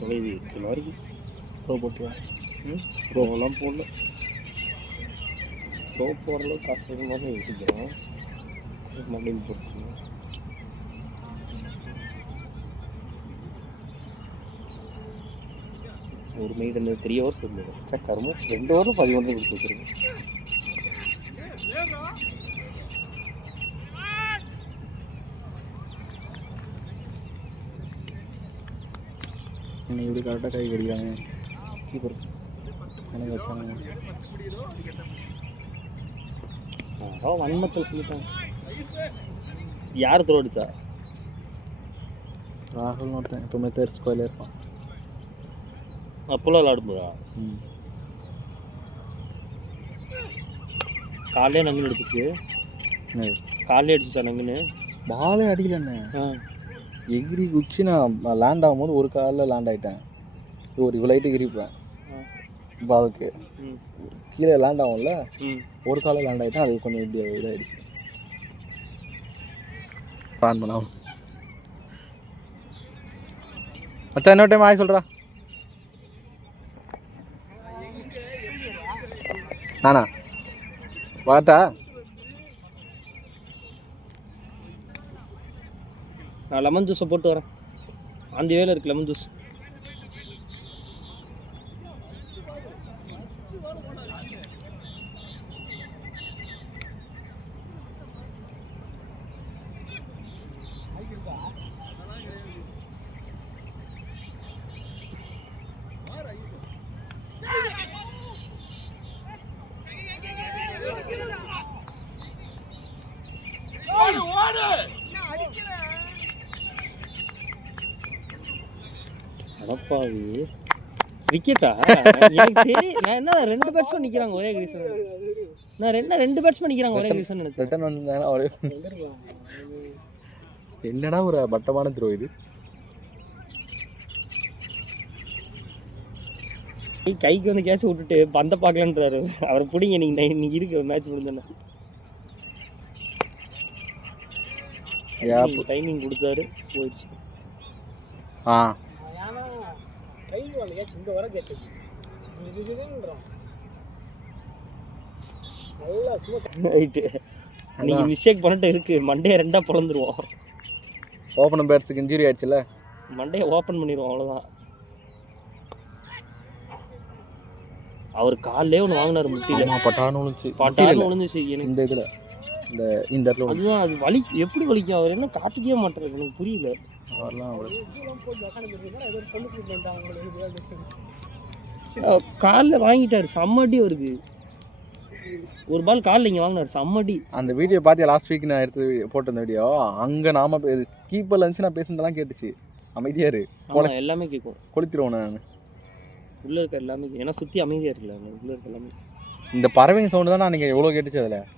தொலைவி kilo வரைக்கும் bro போட்டியா? ப்ரோலாம் போடல. ப்ரோ போகிற அளவுக்கு காசு வேணுமாதிரி யோசிக்கிறோம். மண்டையில் போட்டு ஒரு மெய்டு 3 ஹவர்ஸ் இருந்தது. கருமோ 2 ஹவரும் 11 கொடுத்து வச்சுருக்கேன். என்னை இப்படி கரெக்டாக கை கடிக்காங்க கீப்பர் எனக்கு வச்சாங்க. வன்மத்தில் சொல்லிட்டாங்க. யார் தோடிச்சா? ராகுல் ஒருத்தன் எப்பவுமே தேர்ட் ஸ்கொயரில் இருப்பான். அப்போலாம் விளாடும்போதா? காலையே நங்குன்னு அடிச்சிச்சு. காலையே அடிச்சுச்சா நங்குன்னு? பாலே அடிக்கலண்ணே. எகிரி குச்சி நான் லேண்ட் ஆகும்போது ஒரு காலில் லேண்ட் ஆகிட்டேன். இவ்வளோ ஹைட்டு எகிரிப்பேன் பாவுக்கு. கீழே லேண்ட் ஆகும்ல, ஒரு காலில் லேண்ட் ஆகிட்டேன். அது கொஞ்சம் இப்படி இதாகிடுச்சு. பிளான் பண்ணாமல் மற்ற இன்னொரு டைம் ஆகி சொல்கிறா. நானா வாட்டா? நான் லெமன் ஜூஸை போட்டு வரேன். அந்த வேலை இருக்குது லெமன் ஜூஸ். அடப்பாவி விக்கெட்டா? எனக்கு தெரியும். நான் என்ன 2 பேட்ஸ்மேன் நிற்கிறாங்க ஒரே கிரீசன். நான் 2 பேட்ஸ்மேன் நிற்கிறாங்க ஒரே கிரீசன் நினைச்சேன். ரிட்டன் வந்தாங்கன்னா ஒரே என்னடா ஒரு பட்டமான த்ரோ இது. கைக்கு வந்து கேட்ச் விட்டுட்டு பந்த பார்க்கலன்றாரு. அவரை பிடிங்க நீங்க இருக்கு மேட்ச் முடிஞ்சோன்னா. டைமிங் கொடுத்தாரு போயிடுச்சு. நீங்க மிஸ்டேக் பண்ணிட்டு இருக்கு. மண்டையை 2ஆ பிளந்துருவோம். ஓப்பன் பேட்ஸுக்கு இன்ஜுரி ஆயிடுச்சுல, மண்டையை ஓப்பன் பண்ணிடுவோம். அவ்வளோதான். அவர் காலிலே ஒன்று வாங்கினார் முட்டியில். பட்டான்னு விழுந்துச்சு எனக்கு இந்த இதில். இந்த இடத்துல அதுதான் அது வலி எப்படி வலிக்கும் அவர் என்ன காட்டிக்கவே மாட்டாரு எனக்கு புரியல. காலில் வாங்கிட்டாரு செம்மடி அவருக்கு. ஒரு பால் காலில் இங்கே வாங்கினார் செம்மடி. அந்த வீடியோ பார்த்தியா லாஸ்ட் வீக் நான் எடுத்து போட்டிருந்த வீடியோ அங்கே நாம கீப்பரில் இருந்துச்சு நான் பேசுனதெல்லாம் கேட்டுச்சு. அமைதியாரு எல்லாமே கேட்கும். கொளுத்திடுவோம் நான் உள்ளே இருக்க எல்லாமே ஏன்னா சுற்றி அமைதியாக இருக்குல்ல உள்ளே இருக்க எல்லாமே. இந்த பறவைங்க சவுண்டு தான் நீங்கள் எவ்வளோ கேட்டுச்சு அதில்.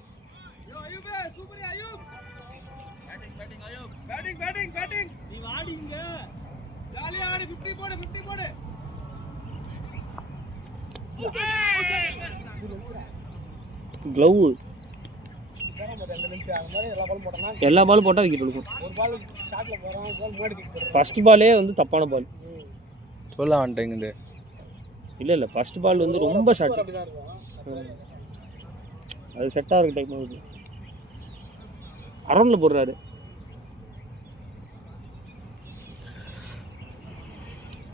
க்ளவ் எல்லா பாலும் போட்டால் விக்கெட் கொடுக்கும். ஃபர்ஸ்ட் பாலே வந்து தப்பான பால் சொல்ல வந்துட்டேங்குது. இல்லை ஃபர்ஸ்ட் பால் வந்து ரொம்ப ஷார்ட். அது செட்டாக இருக்க டைம் ஆகுது. அரௌண்டில் போடுறாரு.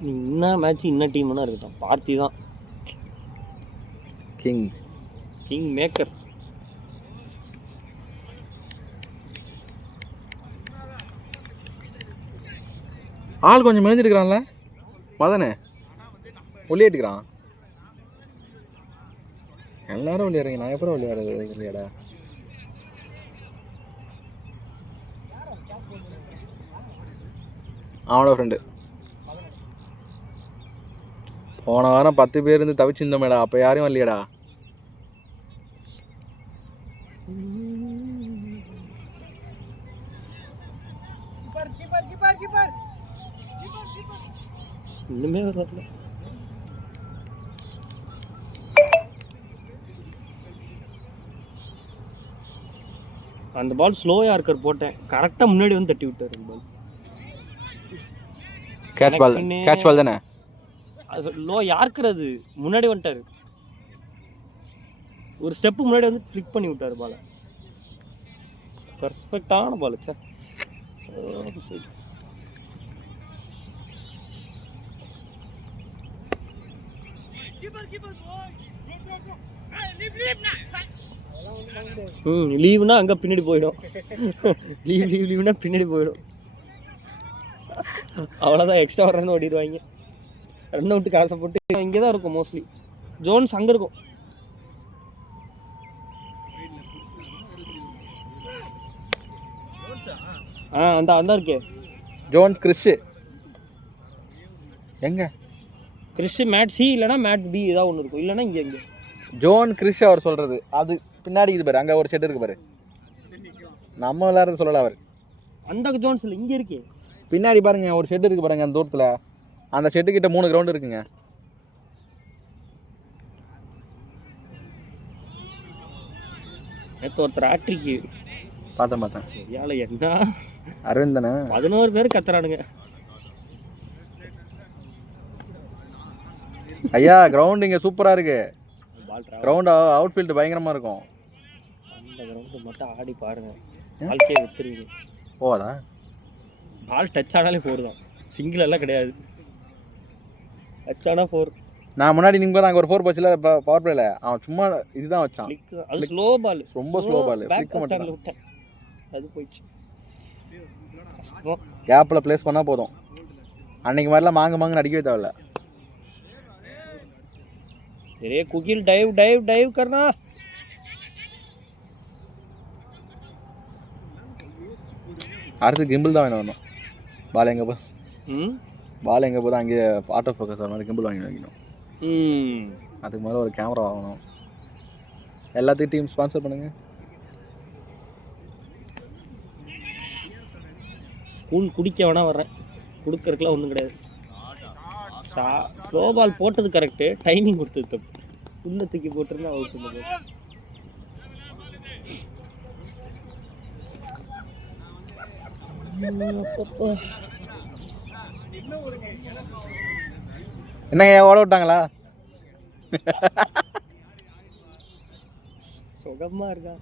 நீ இன்னும் மேட்ச் இன்னும் டீம்னா இருக்கட்டும் பார்த்தி தான் கிங் மேக்கர். ஆள் கொஞ்சம் மெலிஞ்சிருக்கிறான்ல மதனே, ஒல்லியாட்டுக்கிறான். எல்லாரும் விளையாடுறீங்க, நான் எப்பறம் விளையாடுறது இல்லையாடா. அவனோட ஃப்ரெண்டு போன வாரம் 10 பேர் இருந்து தவிச்சிருந்தோமேடா, அப்போ யாரையும் இல்லையாடா. இன்னுமே வரல. அந்த பால் ஸ்லோ யார்க்கர் போட்டேன், கரெக்டாக முன்னாடி வந்து தட்டி விட்டார். பால் கேட்ச் பால் தானே. அது லோ யார்க்கர், அது முன்னாடி வந்துட்டார். ஒரு ஸ்டெப்பு முன்னாடி வந்து ஃப்ளிக் பண்ணி விட்டார் பாலை. பர்ஃபெக்டான பால் சார். லீவுனா அங்கே பின்னாடி போயிடும். லீவ்னா பின்னாடி போயிடும். அவ்வளோதான், எக்ஸ்ட்ரா ரன் ஓடிடுவாங்க. ரன் அவுட்டுக்கு ஆசைப்பட்டு இங்கே தான் இருக்கும் மோஸ்ட்லி. ஜோன்ஸ் அங்கே இருக்கும். அந்த இருக்கே ஜோன்ஸ். கிறிஸ் எங்க? கிறிஸ் மேட் சி இல்லைனா மேட் பி ஏதாவது ஒன்று இருக்கும், இல்லைனா இங்கே ஜோன் கிறிஸ் அவர் சொல்கிறது. அது பின்னாடி இது பாரு, அங்கே ஒரு ஷெட் இருக்கு பாரு. நம்ம விளையாடுறது சொல்லலை அவர். அந்த ஜோன்ஸ் இல்லை, இங்கே இருக்கே பின்னாடி பாருங்க, ஒரு ஷெட் இருக்கு பாருங்க அந்த தூரத்தில். அந்த ஷெட்டு கிட்ட 3 கிரவுண்ட் இருக்குங்க. நேற்று ஒருத்தர் ஆட்ரிக்கு பார்த்தேன். ஏழை என்ன அரவிந்த் தானே. 11 பேர் கத்துறானுங்க. ஐயா கிரவுண்ட் இங்கே சூப்பராக இருக்கு. கிரவுண்ட் அவுட்ஃபீல்டு பயங்கரமாக இருக்கும். அந்த கிரவுண்டு மட்டும் ஆடி பாருங்க, வாழ்க்கையை வித்துருவீங்க. போதா பால் டச் ஆனாலே 4 தான், சிங்கிள் எல்லாம் கிடையாது. டச் ஆனால் 4. நான் முன்னாடி நீங்கள் அங்கே ஒரு 4 போச்சுல பவர் பிளேல, அவன் சும்மா இதுதான் வச்சான். அது ஸ்லோ பால், ரொம்ப ஸ்லோ பால். விட்டேன், அது போயிடுச்சு. கேப்பில் ப்ளேஸ் பண்ணால் போதும். அன்னைக்கு மாதிரிலாம் மாங்குன்னு அடிக்கவே தேவையில்ல. अरे कुकिल डाइव डाइव डाइव करना. அடுத்து கிம்பிள் தான் வேணும். பால் எங்கே பால் எங்கே போதும் அங்கே ஆட்டோ ஃபோக்கஸ் ஆகிற மாதிரி கிம்பிள் வாங்கி வைக்கணும். அதுக்கு முதல்ல ஒரு கேமரா வாங்கணும். எல்லாத்தையும் டீம் ஸ்பான்சர் பண்ணுங்க. கூழ் குடிக்க வேணா வர்றேன், கொடுக்கறதுக்குலாம் ஒன்றும் கிடையாது. ஸ்லோ பால் போட்டது கரெக்டு, டைமிங் கொடுத்தது தப்பு. உள்ளே தூக்கி போட்டுருந்தா அவுட் பண்ணது. என்னங்க ஓட விட்டாங்களா? சுகமா இருக்கா?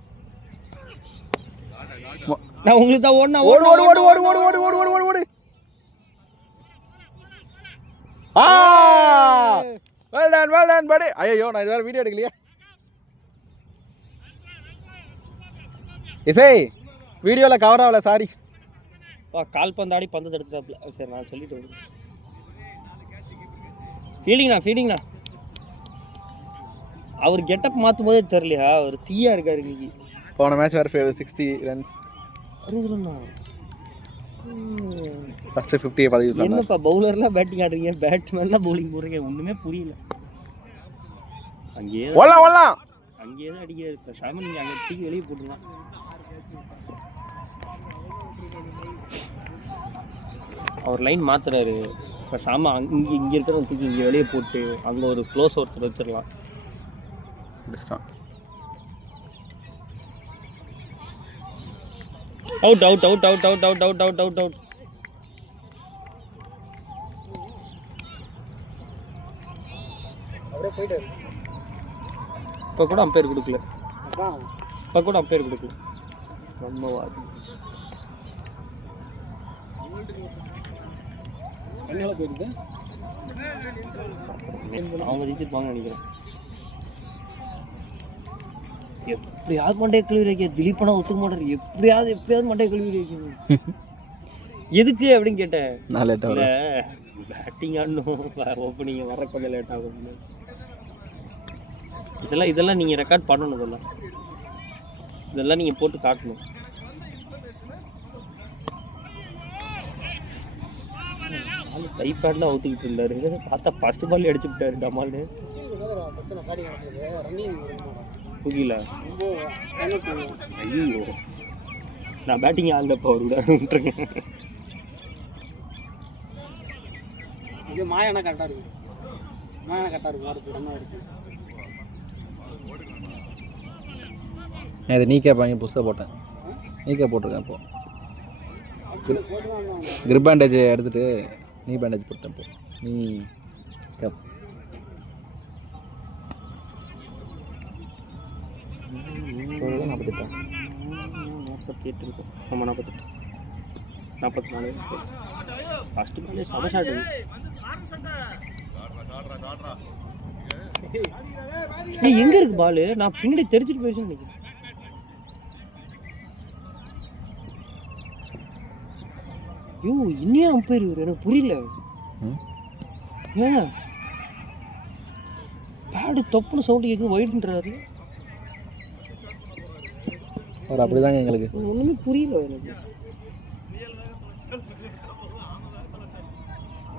நான் உங்களுக்கு தான் ஓடுனா ஓடு ஓடு ஓடு ஓடு ஓடு ஓடு ஓடு ஓடு ஓடு. well done buddy. ஐயோ நான் இது வேற வீடியோ எடுக்கலையா? இசை வீடியோவில் கவர் ஆகல சாரி. கால் பந்தாடி பந்து எடுத்துட்டாப்ல. சரி நான் சொல்லிட்டு வரேன். ஃபீலிங்ண்ணா அவர் கெட்டப் மாற்றும் போதே தெரியலையா, அவர் தீயா இருக்காரு இன்னைக்கு. போன மேட்ச் வேறு 60 ரன்ஸ். ஃபர்ஸ்ட் 50 பதிவு பண்ணார். என்னப்பா பவுலர்லாம் பேட்டிங் ஆடுறீங்க, பேட்ஸ்மேன்லாம் பவுலிங் போடுறீங்க, ஒன்றுமே புரியல. அங்கேயே தான் அடிக்கிறாரு. பேசாம நீங்கள் அங்கே தூக்கி வெளியே போட்டுருலாம். அவர் லைன் மாத்துறாரு. பேசாம இங்கே இருக்கிறவங்க தூக்கி இங்கே வெளியே போட்டு அங்கே ஒரு க்ளோஸ் ஒருத்தர் வச்சிடலாம். அவுட். இப்போ கூட அம்பையர் கொடுக்கல. ரொம்ப வாதி. அவங்க ஜெயிச்சிருப்பாங்க நினைக்கிறேன். எப்படியாவது மண்டையை கழுவி வைக்க திலீப்பனா ஒத்துக்க மாட்டாரு. எப்படியாவது மண்டையை கழுவி வைக்கணும். எதுக்கு அப்படின்னு கேட்டேன். இல்லை பேட்டிங் ஆடணும், ஓப்பனிங் வர கொஞ்சம் லேட் ஆகும். இதெல்லாம் நீங்கள் ரெக்கார்ட் பண்ணணும். இதெல்லாம் நீங்கள் போட்டு காட்டணும். டைப்பேட்லாம் ஊற்றிக்கிட்டு இருந்தாரு. பார்த்தா ஃபர்ஸ்ட் பால் அடிச்சு விட்டாரு டமால்னு. புரியல. ஐயோ நான் பேட்டிங் ஆடலப்போ அவர் விட விட்டுருங்க. இது மாயானா கரெக்டாக இருக்கும். இது நீ கேட்பாங்க புதுசாக போட்டேன். நீக்கே போட்டிருக்கேன். இப்போ கிரிப் பேண்டேஜ் எடுத்துகிட்டு நீ பேண்டேஜ் போட்டேன். இப்போ நீ கேப் 48 இருக்கும். ஆமாம் 44. ஃபஸ்ட்டு பாலே செம ஷாட். எங்கே இருக்கு பாலு? நான் பின்னாடி தெரிஞ்சுட்டு போயிடுச்சுன்னு நினைக்கிறேன். ஐயோ இன்னும் அம்பையர் எனக்கு புரியல. ஏன் பேடு தொப்புன்னு சவுண்டு கேட்கு ஒயிட்ன்றாரு. அவர் அப்படிதாங்க எங்களுக்கு ஒன்றுமே புரியல எனக்கு.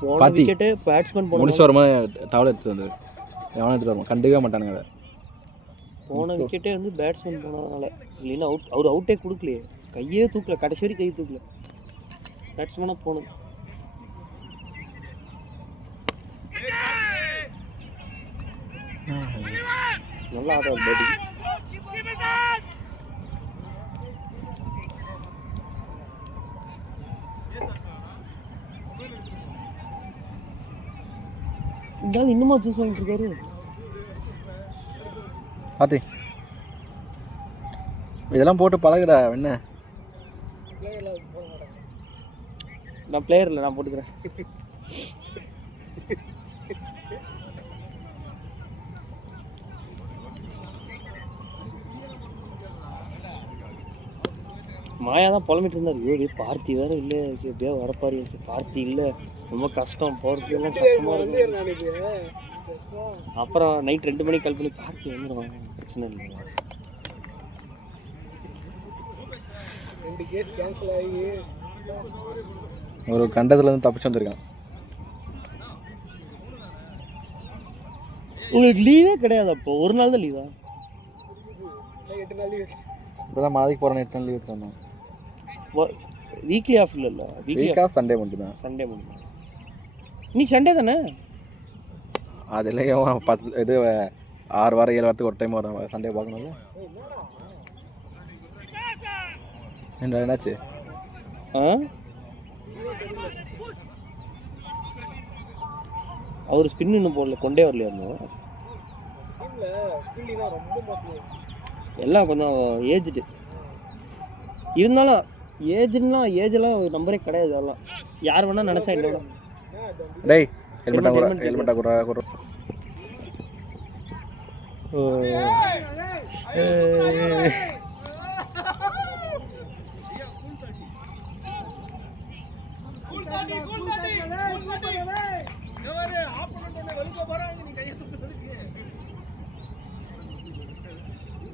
போன விக்கெட்டு பேட்ஸ்மேன் முடிச்சு வரும்போது டவல் எடுத்துட்டு வந்து எவனை எடுத்துட்டு வருமா கண்டுக்கவே மாட்டானுங்க. அதை போன விக்கெட்டே வந்து பேட்ஸ்மேன் போனதுனால. இல்லைன்னா அவர் அவுட்டே கொடுக்கலையே. கையே தூக்கல, கடைசி வரைக்கும் கை தூக்கல. பேட்ஸ்மேனாக போகணும். நல்லா ஆடுறாரு பேட்டிங். இதாவது இன்னுமா ஜூஸ் வாங்கிட்டு இருக்காரு. பாத்தி இதெல்லாம் போட்டு பழகுடா. என்ன நான் பிளேயர் இல்லை, நான் போட்டுக்கிறேன். மாயா தான் புலம்பிட்டு இருந்தார். ஐயோ பார்த்தி வேற இல்லை, எப்படியா வரப்பாரு. பார்த்தி இல்லை, ரொம்ப கஷ்டம் போகிறது எல்லாம் கஷ்டமாக இருக்கு. அப்புறம் நைட் 2 மணிக்கு கால் பண்ணி பார்த்தி வந்துடுவாங்க, பிரச்சனை இல்லை. 2 கேஸ் கேன்சல் ஆகி ஒரு கண்டத்துலேருந்து தப்பிச்சு வந்திருக்கான். உங்களுக்கு லீவே கிடையாது. அப்போ ஒரு நாள் தான் லீவா? 8 நாள் லீவ். இப்போதான் மழைக்கு போகிறேன். 8 நாள் லீவ் எடுத்துருந்தோம். வீக்லி ஆஃப் இல்லைல்ல, வீக் ஆஃப் சண்டே மட்டும் தான். சண்டே மட்டும். இன்னைக்கு சண்டே தானே? அதுலேயும் 10 இது 6 வாரம் 7 வாரத்துக்கு ஒரு டைம் வரும். சண்டே பார்க்கணும்ல. என்னாச்சு? அவர் ஸ்பின் இன்னும் போடல, கொண்டே வரலையா இன்னும்? எல்லாம் கொஞ்சம் ஏஜ்டு இருந்தாலும், ஏஜெல்லாம் ஒரு நம்பரே கிடையாது. அதெல்லாம் யார் வேணா நினச்சா என்ன. டேய் ஹெல்மெட்டா கூட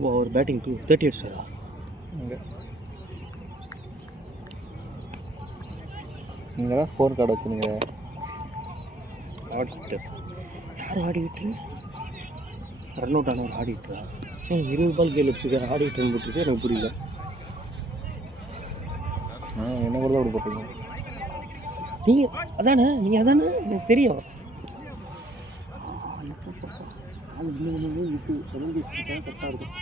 ஓ அவர் பேட்டிங் 30 அடிச்சாரா? இங்கே நீங்கள் தான் ஸ்கோர் கார்டு வச்சுருங்க. ஆடிட்டர் யார் ஆடிட்டு? ரன் அவுட் ஆனவர் ஆடிட்டரா? 20 பால் கேள் வச்சுருக்காரு, ஆடிட்டர்னு போட்டிருக்கு. எனக்கு புரியல. என்ன கூட தான் அப்படி போட்டீங்க. நீங்கள் அதானே எனக்கு தெரியும். கரெக்டாக இருக்கும்.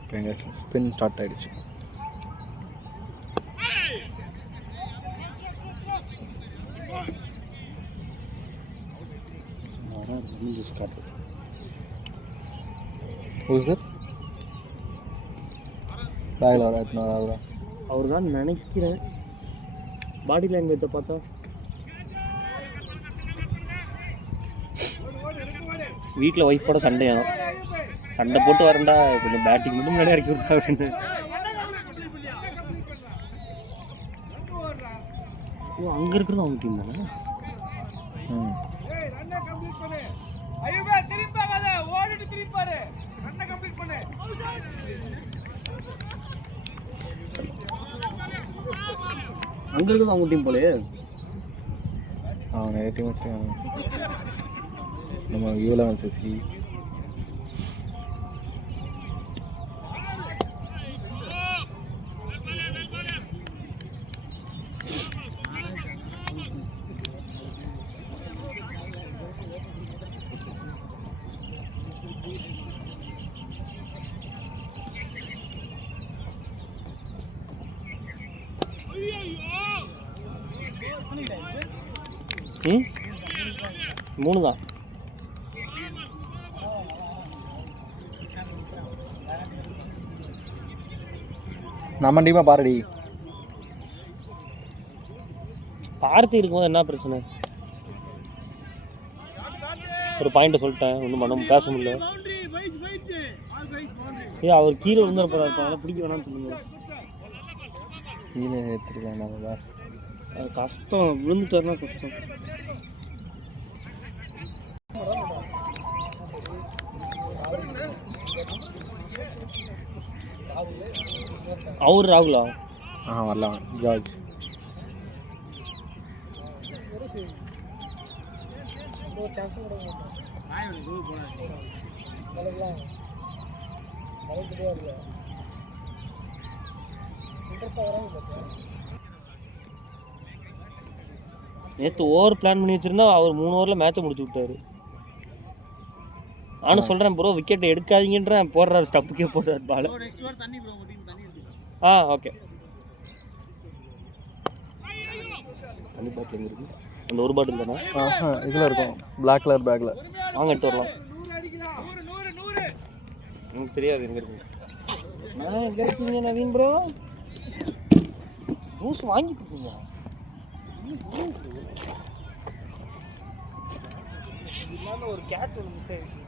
இப்போ எங்கள் ஸ்பின் ஸ்டார்ட் ஆகிடுச்சு. சார் பேக்கில் வர எத்தனை அவர் தான் நினைக்கிறேன். பாடி லாங்குவேஜை பார்த்தா வீட்டில் ஒய்ஃபோட சண்டையா, சண்டை போட்டு வரேன்டா கொஞ்சம் பேட்டிங் மட்டும் முன்னாடி இறக்கி விட்றாங்க. ஓ அங்கே இருக்கிறது அவங்க டீம் தானே? அங்கே இருக்கிறது அவங்க டீம் போலே. நிறைய டீம் நம்ம U11 CC ம் 3 தான். நம்ம டீமாக பாருடி. பார்த்தி இருக்கும்போது என்ன பிரச்சனை? ஒரு பாயிண்ட்டை சொல்லிட்டேன், ஒன்றும் பண்ண பேச முடியல. அவர் கீழே விழுந்துட போகிறார், அதெல்லாம் பிடிக்க வேணாம்னு சொல்லுங்க. கீழே ஏற்றிருக்கேன் நம்ம கஷ்டம், விழுந்துட்டாருன்னா கஷ்டம். அவர் ராகுலா வரலாம். ஜார்ஜ் நேற்று ஓவர் பிளான் பண்ணி வச்சுருந்தா அவர் 3 ஓவரில் மேட்சை முடிச்சு விட்டாரு. நானும் சொல்கிறேன் ப்ரோ விக்கெட்டை எடுக்காதீங்கன்றேன், போடுறாரு ஸ்டப்புக்கே போடுறாரு பால். ஓகே தண்ணி பாட்டில் எங்கே இருக்குது? அந்த ஒரு பாட்டில் தானே? இதில் இருக்கும், பிளாக் கலர் பேக்கில். வாங்க எடுத்து வரலாம். எனக்கு தெரியாது எங்கே இருக்கு. எங்கே இருக்கீங்க நவீன் ப்ரோ? ஜூஸ் வாங்கிட்டு இருக்கீங்க? ஒரு கேட் ஒன்று மிஸ் ஆயிடுச்சு.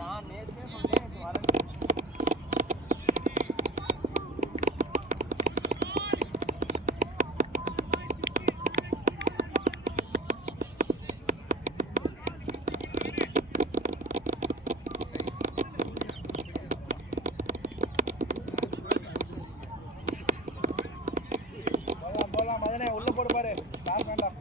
நான் நேற்றே சொன்னேன் வர. உள்ள போடு பாரு, கார் வேண்டாம்.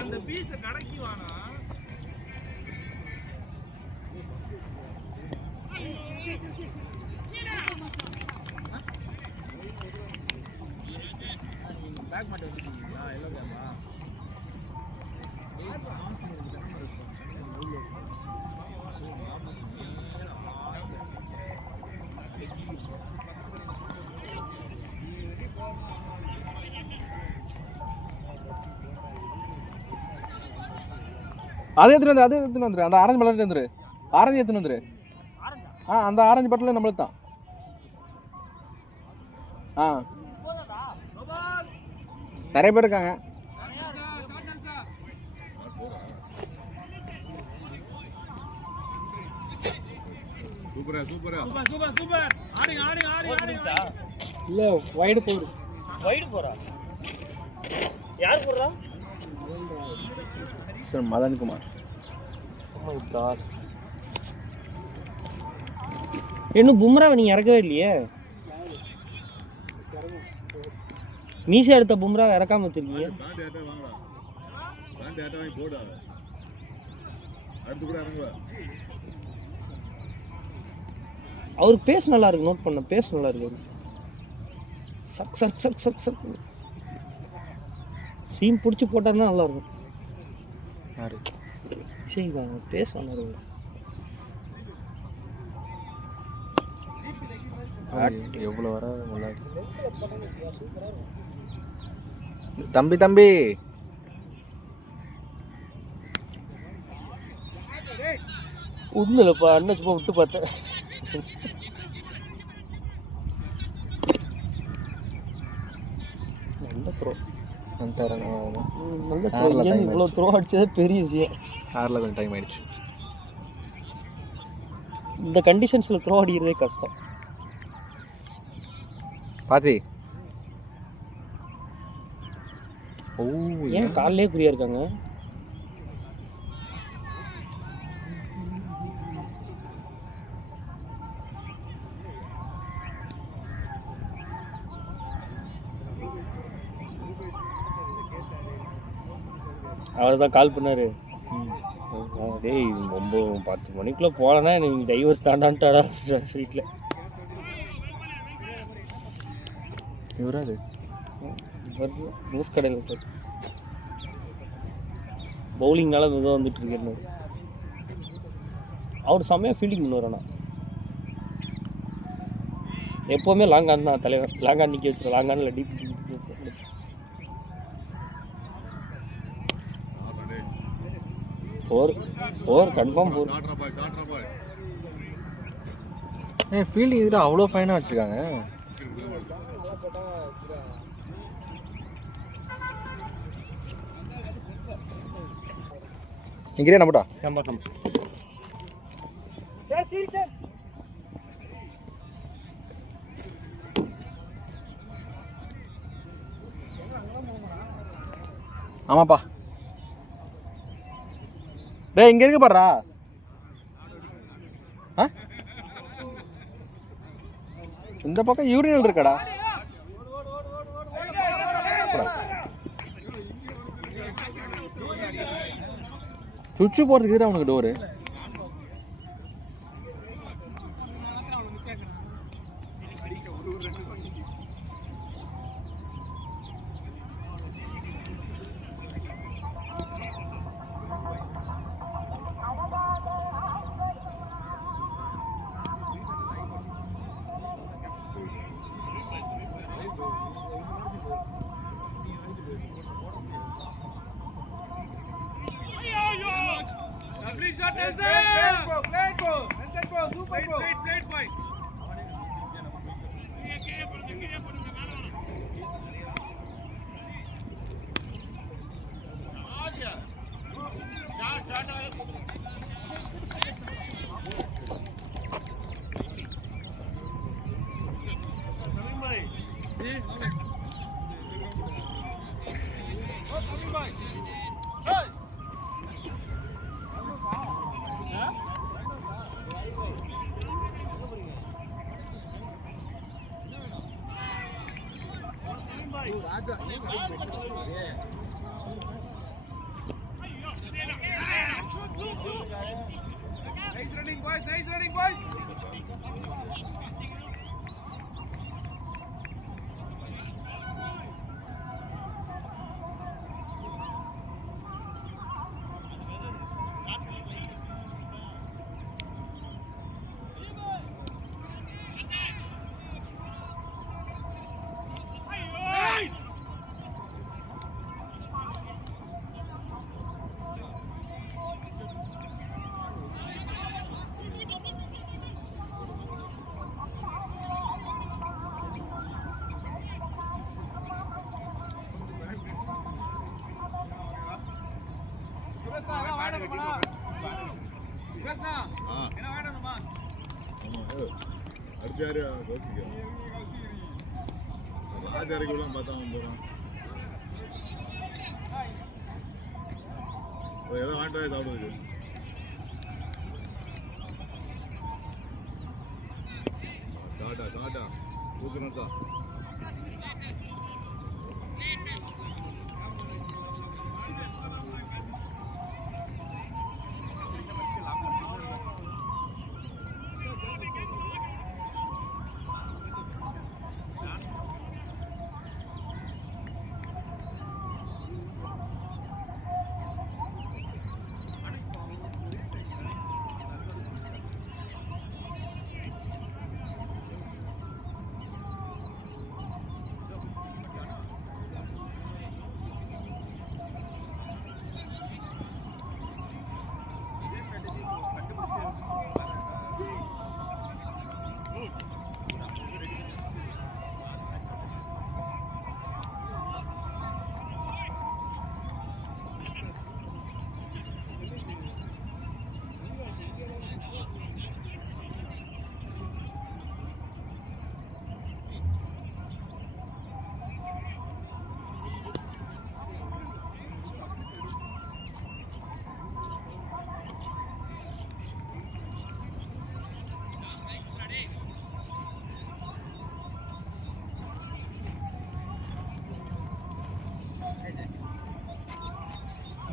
அந்த பீஸ் கடைக்கு வானா. பேக் மாட்ட வச்சிருக்கீங்களா? எல்லோ கேமா? அதை எடுத்துன்னு வந்துரு அந்த ஆரஞ்சு பழம் வந்துரு. ஆரஞ்சு எடுத்துன்னு வந்துரு. அந்த ஆரஞ்சு பட்டில் நம்மளுக்கு தான். நிறைய பேர் இருக்காங்க. இல்லை வைடு போடு. வைடு போறா யார் போடுறா? சார் மதன்குமார். இன்னும் பும்ராவை நீங்கள் இறக்கவே இல்லையே. மீசை எடுத்த பும்ராவை இறக்காம வச்சிருக்கீங்க. அவருக்கு பேஸ் நல்லா இருக்கு. நோட் பண்ண பேஸ் நல்லா இருக்கு. சக் சக் சக் சக் சக் சீம் பிடிச்சி போட்டாருன்னா நல்லா இருக்கும். சரி பேஸ் நல்லா இருக்கும். எவ்வளோ வர தம்பி தம்பி ஒன்றும் இல்லைப்பா, அண்ணன் சும்மா விட்டு பார்த்தேன். நல்ல த்ரோ, நல்ல த்ரோ. இவ்வளோ த்ரோ அடிச்சதே பெரிய விஷயம். ஆறில் கொஞ்சம் டைம் ஆயிடுச்சு. இந்த கண்டிஷன்ஸில் த்ரோ அடிக்கிறதே கஷ்டம். பாத்தி ஏன் காலையே குறியா இருக்காங்க? அவர் தான் கால் பண்ணாரு. டேய் 9-10 மணிக்குள்ளே போகலன்னா எனக்கு டைவர்ஸ் தாண்டான்ட்டாடா வீட்டில். இவராது நியூஸ் கடையில் இருக்கார். பவுலிங்னால மெதுவாக வந்துட்டு இருக்கேன். அவர் செம்மையாக ஃபீல்டிங் பண்ணுவார். ஆனால் எப்போவுமே லாங் ஆன் தான் தலைவர். லாங் ஆன் நிற்க வச்சுருவோம். லாங் ஆனில் டீப் ஃபோர் கன்ஃபார்ம் 4. ஃபீல்டிங் இதில் அவ்வளோ ஃபைனாக வச்சுருக்காங்க. இங்கே நம்பட்டா ஆமாப்பா. டே இங்கே இருக்கு பாடுறா. இந்த பக்கம் யூரினல் இருக்கடா. சுவிட்சு போடுறதுக்கு அவனுக்கு டோரு. அடுத்து யாரு கௌசிக்கா ராஜாருக்கு கூட பார்த்தா போகிறோம் ஏதோ ஆண்டாய் சாப்பிடுது டாடா டாடா கூத்துனட்டா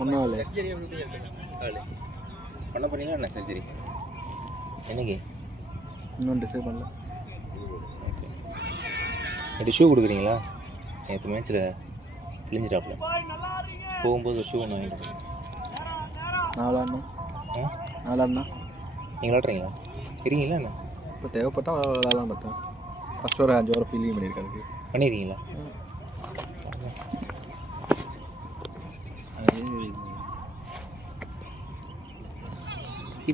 ஒன்றாவில் பண்ண போறீங்களா என்ன சர்ஜரி என்னைக்கு இன்னும் டிசைட் பண்ணல. ஓகே எப்படி ஷூ கொடுக்குறீங்களா நேற்று மேட்ச்சில் கிழிஞ்சிட்டாப்புல போகும்போது ஒரு ஷூ ஒன்று வாங்கிட்டு நாலாண்ணா நீங்கள் விளாட்றீங்களா இருக்கீங்களா என்ன இப்போ தேவைப்பட்டால் விளாட்லாம் பார்த்தேன். ஃபஸ்ட் ஒரு 5 ஓவர் ஃபீலிங் பண்ணியிருக்காது. பண்ணியிருக்கீங்களா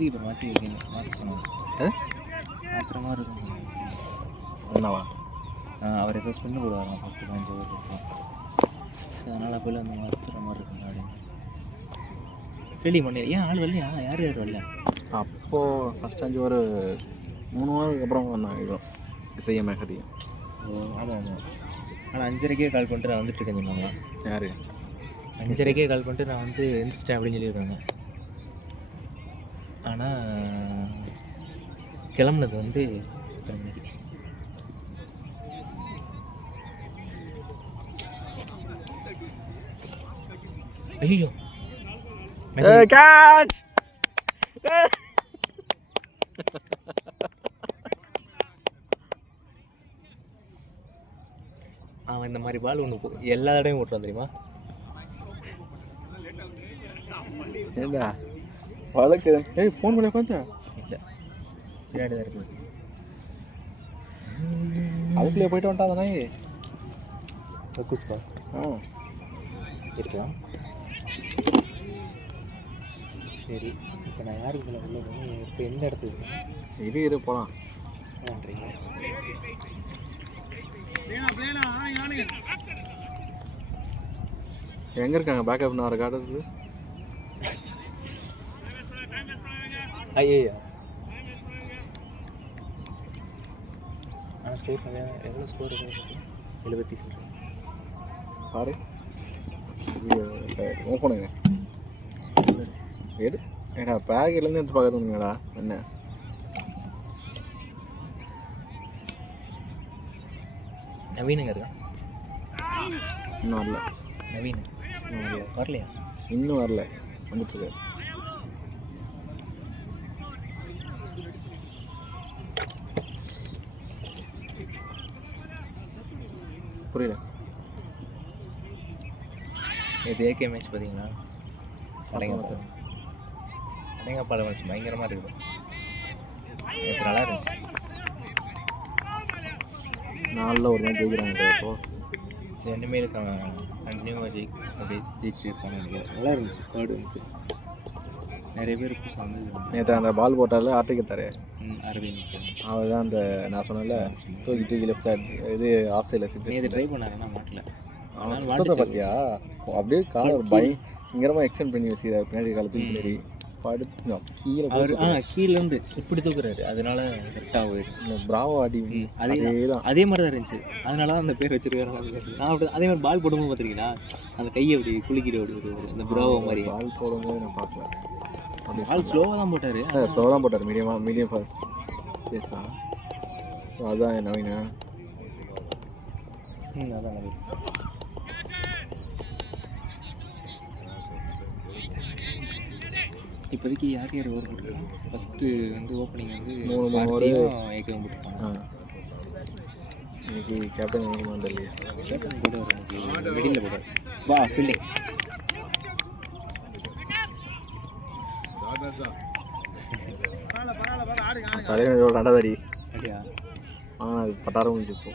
இப்போ மாற்றி இருக்கீங்க மாற்ற சொன்னாங்க மாத்திர மாதிரி இருக்கும் ஒன்றாவா அவர் ஏதோ ஸ்பின்னு போடுவாராம் 10-15 ஓவர் இருக்கும் ஸோ அதனால் போய் அந்த மாற்றுற மாதிரி இருக்குங்க அப்படின்னு ஃபீலிங் பண்ணி ஏன் ஆள் வரலையா யார் வரல அப்போது ஃபஸ்ட் 5 ஓவர் 3 ஓவருக்கு அப்புறம் வந்தாங்க இதுவும் செய்ய மேகதியும். ஓ ஆமாம் ஆனால் 5:30க்கே கால் பண்ணிட்டு நான் வந்துட்டு இருக்கேன் சொன்னாங்க. யார் 5:30க்கே கால் பண்ணிட்டு நான் வந்து எந்திரிச்சிட்டேன் அப்படின்னு சொல்லியிருக்காங்க. ஆனால் கிளம்புனது வந்து ஐயோ கேட்ச் அவன் இந்த மாதிரி பால் ஒன்று எல்லா தடையும் ஓட்டுறான் தெரியுமா? ஏண்டா வழக்கு ஃபோன் பண்ணி பார்த்தா இல்லை விளையாடி தான் இருக்குது. அதுக்குள்ளே போயிட்டு வந்துட்டா அந்த நாய் குஸ்பா இருக்கலாம். சரி இப்போ நான் யாருக்கு உள்ள போகணும் இப்போ எந்த இடத்துக்கு இரு போகலாம் நன்றிங்க. எங்கே இருக்காங்க பேக்கப் நான் காட்டுறது? ஐயா ஆனால் ஸ்கோர் எவ்வளோ ஸ்கோர் இருக்குது? 70 பாரு ஓப்பனுங்க எடு ஏடா பேக்கெட்லேருந்து எடுத்து பார்க்கணுங்கடா என்ன நவீனங்க இருக்கா? இன்னும் வரல. நவீன் வரலையா? இன்னும் வரல வந்துட்டுருக்காரு. புரியல. இது ஏகே மேட்ச் பார்த்தீங்களா? அடங்கப்பால மேட்ச் பயங்கரமாக இருக்குது. நேற்று நல்லா இருந்துச்சு. 4ல் ஒரு மேட்ச் ஜெயிக்கிறாங்க. இப்போ ரெண்டுமே இருக்காங்க கண்டினியூவாக அப்படியே ஜெயிச்சிருக்காங்க நினைக்கிறேன். நல்லா இருந்துச்சு. ஸ்குவாடு வந்து நிறைய பேர் புதுசாக வந்து நேற்று அந்த பால் போட்டால ஆட்டிக்கிட்டாரு அரவிந்த். அவர் தான் அந்த நான் சொன்னல தூக்கி லெஃப்ட் இது ஆஃப் சைடில் நேற்று ட்ரை பண்ணாருன்னா மாட்டல. அவன் பார்த்தியா அப்படியே காலர் இங்கேரமாக எக்ஸ்டெண்ட் பண்ணி வச்சுக்கிறாரு பின்னாடி காலத்துக்கு பின்னாடி படுத்து கீழே அவர் கீழேருந்து இப்படி தூக்குறாரு, அதனால கரெக்டாக போயிருக்கு. இந்த பிராவோ அடி அதே தான் அதே மாதிரி தான் இருந்துச்சு, அதனால தான் அந்த பேர் வச்சிருக்காரு. நான் அப்படி அதே மாதிரி பால் போடும்போது பார்த்துருக்கீங்களா, அந்த கையை அப்படி குளிக்கிற அப்படி ஒரு இந்த ப்ரோவோ மாதிரி. பால் போடும்போது நான் பார்க்கல, பால் ஸ்லோவாக தான் போட்டார். ஸ்லோவாக தான் போட்டார், மீடியம் ஃபாஸ்ட் பேசா. அதான் நவீனா அதான் நவீன். இப்போதைக்கு யார் ஓவர் போட்டுருக்காங்க? ஃபஸ்ட்டு வந்து ஓப்பனிங் வந்து 3 ஏக்கம் போட்டுருக்காங்க. இன்னைக்கு கேப்டன் வேணுமான்னு இல்லையா? கேப்டன் கூட மிடில் போட்டார். வா ஃபீல்டிங். தலைவன் இதோட ரெண்டாவது அப்படியா? அது பட்டாரம் முடிஞ்சு இப்போ.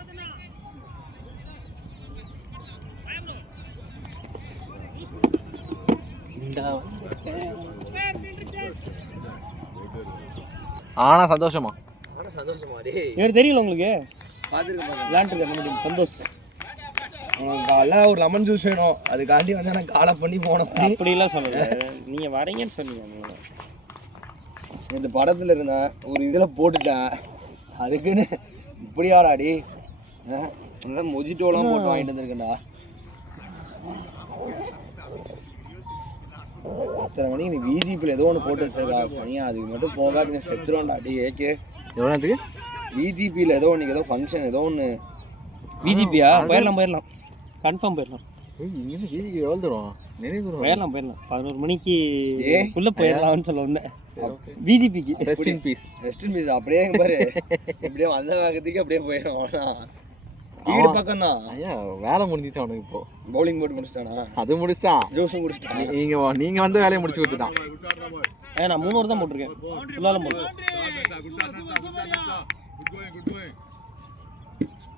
ஆனா சந்தோஷமா இவர் தெரியல உங்களுக்கு பார்த்துருக்கேன். விளையாண்டுருக்காரு சந்தோஷ். காலைல ஒரு லெமன் ஜூஸ் வேணும், அதுக்காண்டி வந்து நான் காலை பண்ணி போனேன். அப்படிலாம் சொல்லல, நீங்க வரீங்கன்னு சொன்னீங்க. இந்த படத்தில் இருந்தேன், ஒரு இதில் போட்டுட்டேன், அதுக்குன்னு இப்படியாடாடி மொஜிட்டோலாம் போட்டு வாங்கிட்டு வந்திருக்கேன்டா. 10 மணிக்கு நீ விஜிபியில் ஏதோ ஒன்று போட்டு வச்சிருக்கா சனியா, அதுக்கு மட்டும் போகாட்டி நான் செத்துருவேன்டா. அடி ஏகே எவ்வளோ நேரத்துக்கு விஜிபியில் ஏதோ ஒன்று ஏதோ ஃபங்க்ஷன் ஏதோ ஒன்று. பிஜிபியா? போயிடலாம் கன்ஃபார்ம் போயிடலாம். எவ்வளோ தரும் நினைவு போயிடலாம் 11 மணிக்கு உள்ள போயிடலாம்னு சொல்ல வந்தேன். பிஜிபிக்கு rest in peace. Rest in peace அப்படியே பாரு, எப்படியே வந்த வேகத்துக்கு அப்படியே போயிடும். அவ்வளோதான், வீடு பக்கம் தான். ஐயா வேலை முடிஞ்சிச்சு அவனுக்கு. இப்போ பவுலிங் போட்டு முடிச்சிட்டானா? அது முடிச்சிட்டான், ஜூஸும் குடிச்சிட்டான். நீங்க வந்து வேலையை முடிச்சு கொடுத்துட்டான். நான் 3 ஓவர் தான் போட்டிருக்கேன், ஃபுல்லாலும் போடல.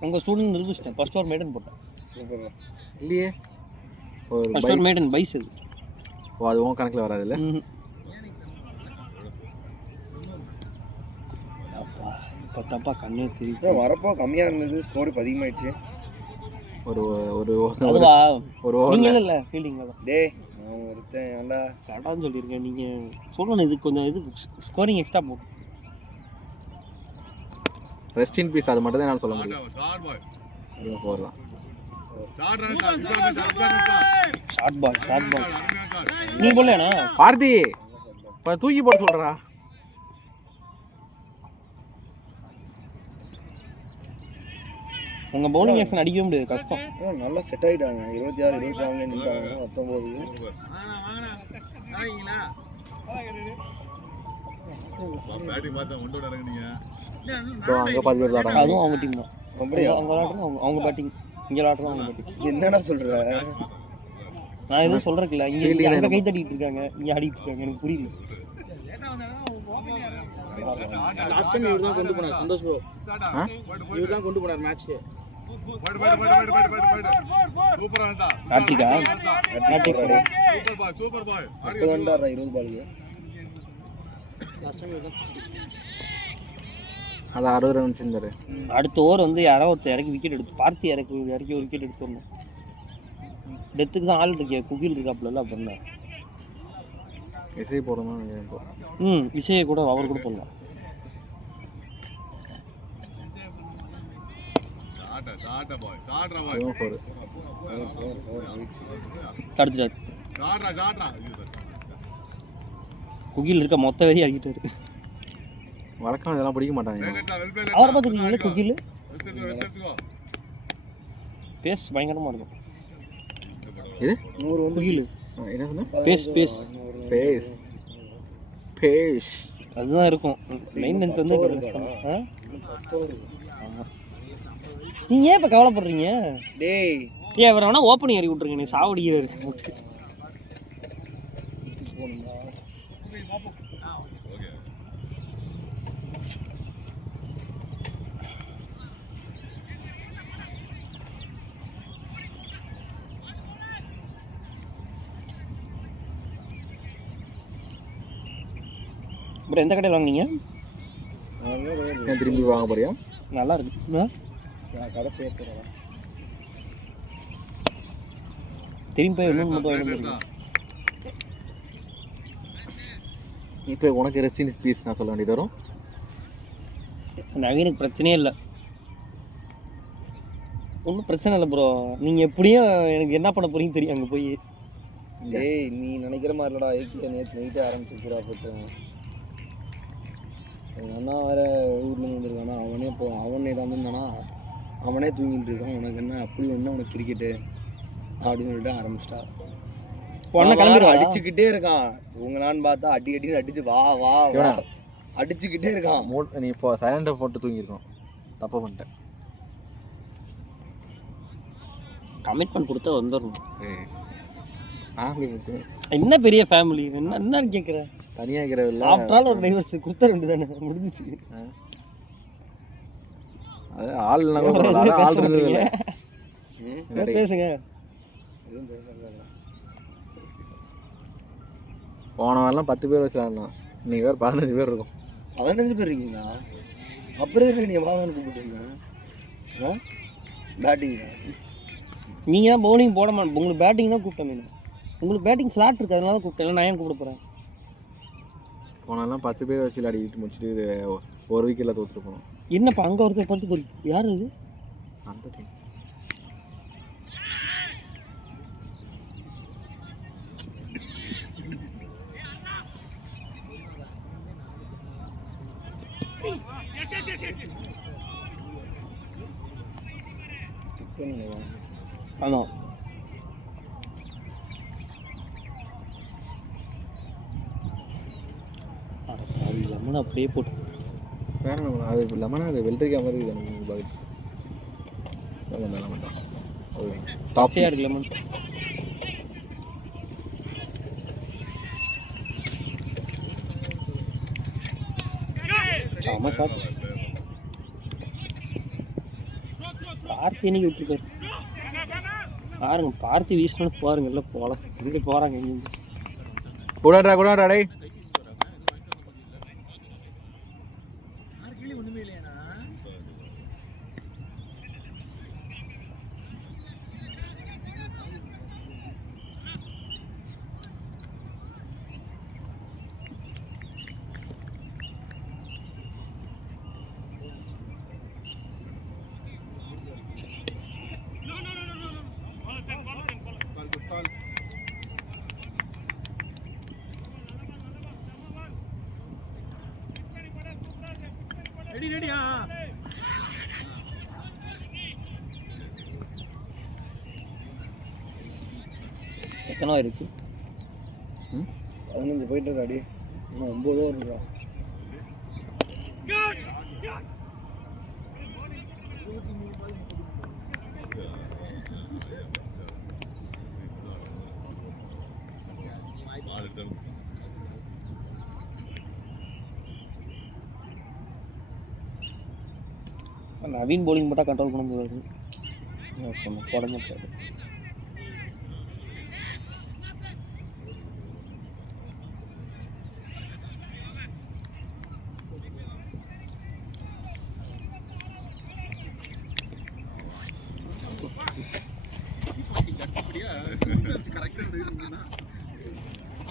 உங்கள் ஸ்டூடெண்ட் நிரூபிச்சிட்டேன். ஃபர்ஸ்ட் ஓவர் மேடன் போட்டேன். சூப்பர். இல்லையே, ஒரு ஃபர்ஸ்ட் ஓவர் மேடன் பைஸ் அது. ஓ அது உன் கணக்கில் வராது இல்லை? இப்போ தப்பா கண்ணே தெரியும். வரப்போ கம்மியாக இருந்தது, ஸ்கோர் இப்போ அதிகமாகிடுச்சு. ஒரு ஒரு அதுவா ஒரு நீங்கள் இல்லை ஃபீல்டிங்கில் தான். டே நான் ஒருத்தன் ஏன்டா கரெக்டாக சொல்லியிருக்கேன். நீங்கள் சொல்லணும், இது கொஞ்சம் இது ஸ்கோரிங் எக்ஸ்ட்ரா போகும். ரெஸ்ட் இன் பீஸ், அது மட்டும் தான் நான் சொல்ல முடியும். போடலாம். ஷார்ட் பால் நீ போடலண்ணா பார்த்தி இப்போ தூக்கி போட சொல்கிறா. உங்கள் பவுலிங் ஆக்ஷன் அடிக்கவே முடியாது, கஷ்டம். நல்லா செட் ஆகிட்டாங்க. 26 24 நின்றாங்க. 19 இப்போ அங்கே 10 பேர் விளாட்றாங்க. அதுவும் அவங்க டீம் தான். அப்படியா? அவங்க விளாட்றோம், அவங்க பேட்டிங். இங்கே விளாட்றோம், அவங்க பேட்டிங். என்னடா சொல்ற? நான் எதுவும் சொல்கிறக்கு இல்லை. இங்கே அங்கே கை தட்டிட்டு இருக்காங்க, இங்கே ஆடிட்டு இருக்காங்க. எனக்கு புரியல. லாஸ்ட் டைம் இவர் தான் கொண்டு போனார், சந்தோஷ் ப்ரோ. இவர் தான் கொண்டு போனார் மேட்ச். கார்த்திகா சூப்பர் பாய். இப்போ தான்டா 20 பாலுக்கு. லாஸ்ட் டைம் இவர் தான். அது 60 ரன் வச்சிருந்தாரு. அடுத்த ஓவர் வந்து யாரோ ஒருத்தர் இறக்கி விக்கெட் எடுத்து, பார்த்தி இறக்கி ஒரு விக்கெட் எடுத்து வரணும். டெத்துக்கு தான் ஆள் இருக்கே, குகில் இருக்காப்புல அப்படின்னா இசை போடணும். இசையை கூட அவர் கூட போடலாம். தடுத்துட்டாரு. குகில் இருக்க மொத்த வெறி அடிக்கிட்டாரு. வழக்கம் இதெல்லாம் பிடிக்க மாட்டாங்க. அவரை பார்த்துருக்கீங்களா? குகில் பேஸ் பயங்கரமாக இருக்கும். இது 100 வந்து குகில் என்ன சொன்ன? பேஸ் பேஸ் பேஸ் பேஸ் அதுதான் இருக்கும். மெயின்டெனன்ஸ் வந்து நீங்கள் ஏன் இப்போ கவலைப்படுறீங்க? டேய் ஏன் அவரை வேணா ஓப்பனிங் இறக்கி விட்ருங்க, நீ சாவடிக்கிறாரு. அப்புறம் எந்த கடையில் வாங்குனீங்க? திரும்பி வாங்க போறியா? நல்லா இருக்கு. கடை பேர் திரும்பி போய் இன்னொன்று மட்டும் வாங்கிட்டு வந்துருக்கீங்க. இப்போ உனக்கு ரெஸ்ட் இன் பீஸ் நான் சொல்ல வேண்டியது வரும். நவீனுக்கு பிரச்சனையே இல்லை, ஒன்றும் பிரச்சனை இல்லை ப்ரோ. நீங்கள் எப்படியும் எனக்கு என்ன பண்ண போறீங்க தெரியும் அங்கே போய். ஏய் நீ நினைக்கிற மாதிரி இல்லடா, ஏகே நேற்று நைட்டே ஆரம்பிச்சிருச்சுடா பிரச்சனை. எங்கள் அண்ணா வேறு ஊர்லேருந்து வந்திருக்கானா, அவனே தான் இருந்தானா, அவனே தூங்கிட்டு இருக்கான். உனக்கு என்ன அப்படி என்ன உனக்கு கிரிக்கெட்டு அப்படின்னு சொல்லிட்டு ஆரம்பிச்சிட்டா. கிளம்பிடுவாரா? அடிச்சுக்கிட்டே இருக்கான். உங்களான்னு பார்த்தா அடின்னு அடிச்சு வா வா வா அடிச்சுக்கிட்டே இருக்கான். நீ இப்போ சைலண்டாக போட்டு தூங்கியிருக்கோம், தப்பு பண்ணிட்டேன். கமிட்மெண்ட் கொடுத்தா வந்துடணும். ஃபேமிலி என்ன பெரிய ஃபேமிலி என்ன கேட்குற? தனியாக இருக்கிறவில்ல, ஆஃப்டர் ஆல் ஒரு டைவர்ஸ் கொடுத்த ரெண்டு தானே முடிஞ்சிச்சு. அது ஆள் இல்லை கூட ஆள் இருந்தது. பேசுங்க. எதுவும் பேசுறது போனவெல்லாம் 10 பேர் வச்சுருந்தான், இன்னைக்கு வேறு 15 பேர் இருக்கும். 15 பேர் இருக்கீங்களா? அப்புறம் இருக்கு நீங்கள் வாங்கன்னு கூப்பிட்டுருங்க. பேட்டிங்கா நீங்கள் தான் பவுலிங் போட மாட்டேன், உங்களுக்கு பேட்டிங் தான் கூப்பிட்டேன். மீன் உங்களுக்கு பேட்டிங் ஸ்லாட் இருக்குது, அதனால தான் கூப்பிட்டேன். நான் ஏன் கூப்பிட போகிறேன்? போனெல்லாம் 10 பேர் வச்சு விளையாடிட்டு முடிச்சுட்டு இது ஒரு வீக்கில் தோற்றுட்டு போனோம். என்னப்பா அங்கே ஒருத்தர் 10 பேர்? யார் இது? அந்த டீம் ஆமாம். லெமன் அப்படியே போட்டு வேற என்ன அது லெமனா, அது வெள்ளரிக்காய் மாதிரி இருக்குது. பாக்கெட் லெமன் தான் டாப்ஸியாக இருக்குது லெமன். ஆமாம் சார், பார்த்தி இன்னைக்கு விட்டுருக்காரு பாருங்க. பார்த்தி வீசணும்னு பாருங்க, எல்லாம் போகலாம் எங்கே போகிறாங்க எங்கேருந்து. கூடாடா டேய். எத்தனை இருக்கு? 15 போயிட்டு இருக்காடி, இன்னும் 9 இருக்கா. நவீன் bowling மட்டும் கண்ட்ரோல் பண்ண முடியாது, போட மாட்டாரு.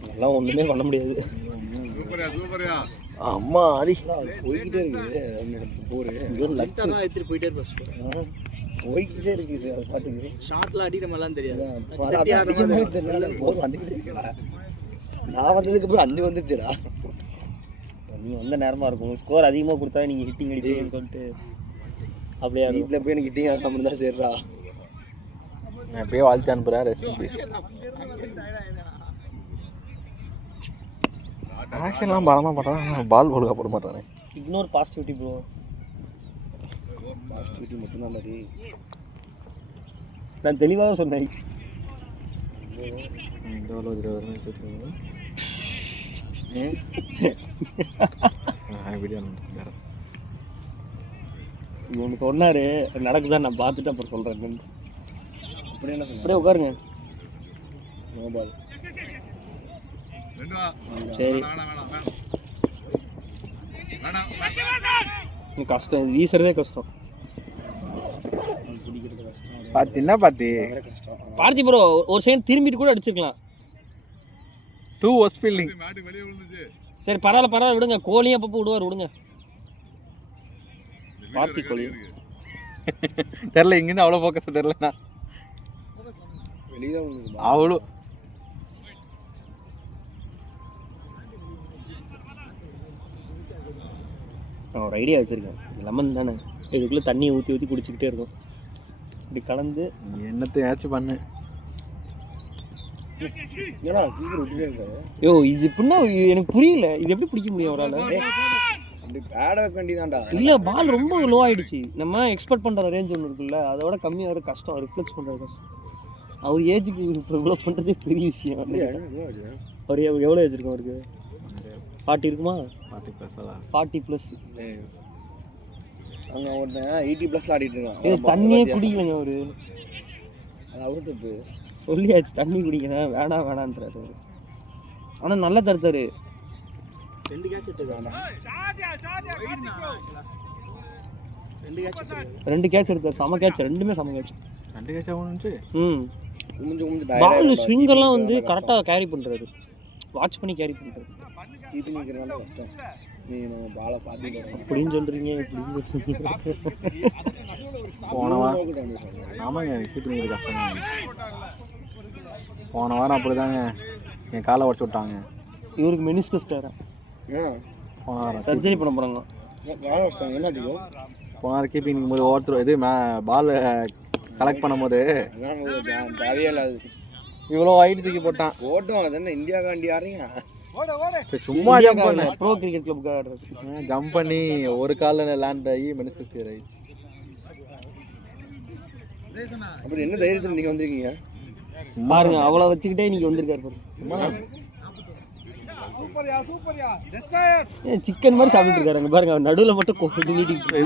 அதெல்லாம் ஒன்றுமே பண்ண முடியாது. சூப்பரியா அம்மா அடி போய்கிட்டே இருக்குது. போரு எடுத்துட்டு போயிட்டே இருப்பேன். போய்கிட்டே இருக்குது. அது பாட்டுக்கு ஷார்ட்லாம் அடிக்கிற மாதிரிலாம் தெரியாது. போர் வந்துக்கிட்டே இருக்கடா. நான் வந்ததுக்கு அப்புறம் 5 வந்துச்சுடா. நீ வந்த நேரமாக இருக்கும், ஸ்கோர் அதிகமாக கொடுத்தா நீங்கள் ஹிட்டிங் அடிப்பீங்கன்னு சொல்லிட்டு அப்படியே வீட்டில் போய் எனக்கு ஹிட்டிங் ஆகாமல் இருந்தால் சரிடா. நான் அப்படியே வாழ்த்து அனுப்புகிறேன். Rest in piece. ஆக்ஷன்லாம் பலமாக பண்ணுறான், பால் ஒழுங்காக போட மாட்டானே. Ignore positivity bro. பாசிட்டிவிட்டி மட்டும்தான் மாதிரி. நான் தெளிவாக சொன்னேன். ஒன்று சொன்னார் நடக்குதான், நான் பார்த்துட்டு அப்புறம் சொல்கிறேன். அப்படியே என்ன அப்படியே உட்காருங்க. No ball. சரி, கஷ்டம், இது வீசுறதே கஷ்டம். பிடிக்கிறது கஷ்டம். பார்த்தீங்கன்னா கஷ்டம். பார்த்தி ப்ரோ ஒரு செகண்ட் திரும்பிட்டு கூட அடிச்சுக்கலாம். 2 ஒஸ்ட் ஃபீல்டிங். மேட்டு வெளியே விழுந்துச்சு. சரி பரவாயில்ல விடுங்க. கோழியும் அப்பப்போ விடுவார் விடுங்க. கார்த்திக் கோழி தெரில, இங்கேருந்து அவ்வளோ ஃபோக்கஸ் தெரிலண்ணா. வெளியே தான் அவ்வளோ நான் ஒரு ஐடியா வச்சுருக்கேன். லெமன் தானே, இதுக்குள்ளே தண்ணியை ஊற்றி குடிச்சிக்கிட்டே இருக்கும். இப்படி கலந்து என்னத்தையாச்சும் பண்ணு. ஏன்னா கீழே விட்டுட்டே இருக்காரு. யோ இது எப்படின்னா எனக்கு புரியல, இது எப்படி பிடிக்க முடியும் அவரால்? அப்படி பேட வைக்க வேண்டியதான்டா. இல்லை பால் ரொம்ப லோ ஆகிடுச்சு. நம்ம எக்ஸ்பெக்ட் பண்ணுற ரேஞ்ச் ஒன்று இருக்குல்ல, அதோட கம்மியாக வர கஷ்டம், ரிஃப்ளெக்ஸ் பண்ணுறது கஷ்டம். அவர் ஏஜுக்கு இப்போ இவ்வளோ பண்ணுறதே பெரிய விஷயம். அவர் எவ்வளோ ஏஜ் இருக்கும் அவருக்கு? 40 இருக்குமா? 40+. அங்கே ஒருத்தன் 80+ ஆடிட்டு இருக்கான். இது தண்ணியே குடிக்கலைங்க அவரு. அது அவரு தப்பு. சொல்லியாச்சு தண்ணி குடிக்கணும், வேணான்றாரு அவரு. ஆனால் நல்லா தடுத்தாரு. 2 கேட்ச் எடுத்துருக்காங்க. 2 கேட்ச் எடுத்தார். செம கேட்ச், ரெண்டுமே செம கேட்ச். 2 கேட்ச் ஆகணுச்சு. பால் ஸ்விங்கெல்லாம் வந்து கரெக்டாக கேரி பண்ணுறாரு, வாட்ச் பண்ணி கேரி பண்ணுறாரு. கீப்பிங் நிற்கிறதுனால கஷ்டம். நீ நம்ம பாலை பார்த்து அப்படின்னு சொல்கிறீங்க, இப்படின்னு சொல்கிறீங்க. ஆமாங்க, கீப்பிங் கஷ்டம். போன வாரம் அப்படி தாங்க என் காலை உடச்சு விட்டாங்க. இவருக்கு மெனிஸ்கஸ் வேறு. போன வாரம் சர்ஜரி பண்ண போகிறாங்க. காலை வச்சிட்டாங்க. என்ன அதிகம் போன வாரம் கீப்பிங் நிற்கும்போது ஒருத்தர் இது பால் கலெக்ட் பண்ணும்போது தேவையே இல்லாது. இவ்வளோ ஹைட் தூக்கி போட்டான். ஓட்டும் அது என்ன இந்தியா காண்டி ஆடுறீங்க? சும்மா ஜம்ப் பண்ண ப்ரோ கிரிக்கெட் கிளப்புக்கு ஆடுறது. ஜம்ப் பண்ணி ஒரு காலில் லேண்ட் ஆகி மெனிஸ்கஸ் கிளியர் ஆயிடுச்சு. அப்படி என்ன தைரியத்தில் நீங்கள் வந்திருக்கீங்க? பாருங்க, அவ்வளோ வச்சுக்கிட்டே நீங்கள் வந்திருக்காரு பாருங்க. சிக்கன் மாதிரி சாப்பிட்டு இருக்காரு பாருங்க. அவர் நடுவில் மட்டும் நீட்டிட்டு.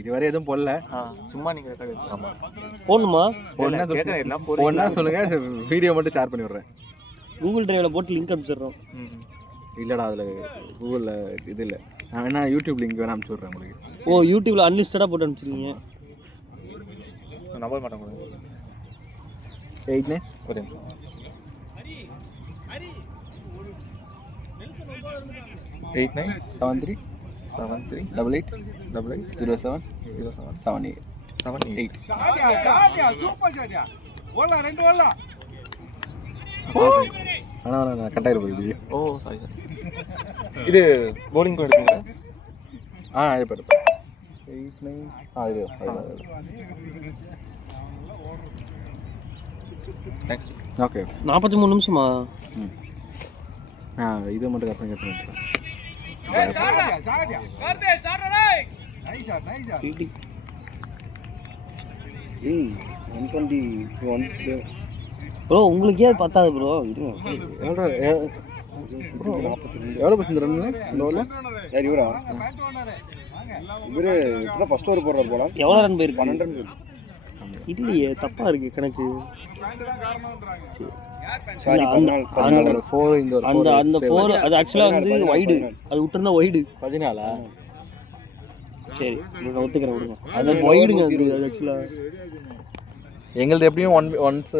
இதுவரை எதுவும் போடல, சும்மா நீங்கள் ரெக்கார்டு. ஆமாம் போடணுமா? போடணும்னா சொல்லுங்க, வீடியோ மட்டும் ஷேர் பண்ணி விட்றேன். கூகுள் டிரைவில் போட்டு லிங்க் அனுப்பிச்சிடுறோம். இல்லைடா, அதில் கூகுளில் இது இல்லை. நான் வேணா யூடியூப் லிங்க் வேணா அனுப்பிச்சி விட்றேன் உங்களுக்கு. ஓ யூடியூப்பில் அன்லிஸ்டடாக போட்டு அனுப்பிச்சிருக்கீங்க. நம்பர் மாட்டேன். 8 ஒரு நிமிஷம். 8973 88 07 78 ஆனால் கட்டாயிரம் போகுது. ஓ சாரி. இது பவுலிங் கூட எடுப்பீங்களா? எடுப்பேன். 89 இது நெக்ஸ்ட். ஓகே 43 நிமிஷமா? இதை மட்டும் கட் பண்ணி ப்ரோ உங்களுக்கே அது பத்தாது ப்ரோ. எவ்வளோ பர்சன்ட் ரன் யார் இவரா? இவரு இப்பதான் ஃபர்ஸ்ட் ஓவர் போடுறாரு போல. எவ்வளோ ரன் போயிருக்கு? 12 ரன் போயிருக்கு. இல்லையே, தப்பா இருக்கு கணக்கு. சாரி, அந்த 4 அது ஆக்சுவலாக வந்து வைடு, அது விட்டுருந்தா வைடு. 14 சரி நான் ஒத்துக்கிறேன் விடுங்க. அது வைடுங்க. அது ஆக்சுவலாக எங்களது எப்படியும் ஒன்ஸ்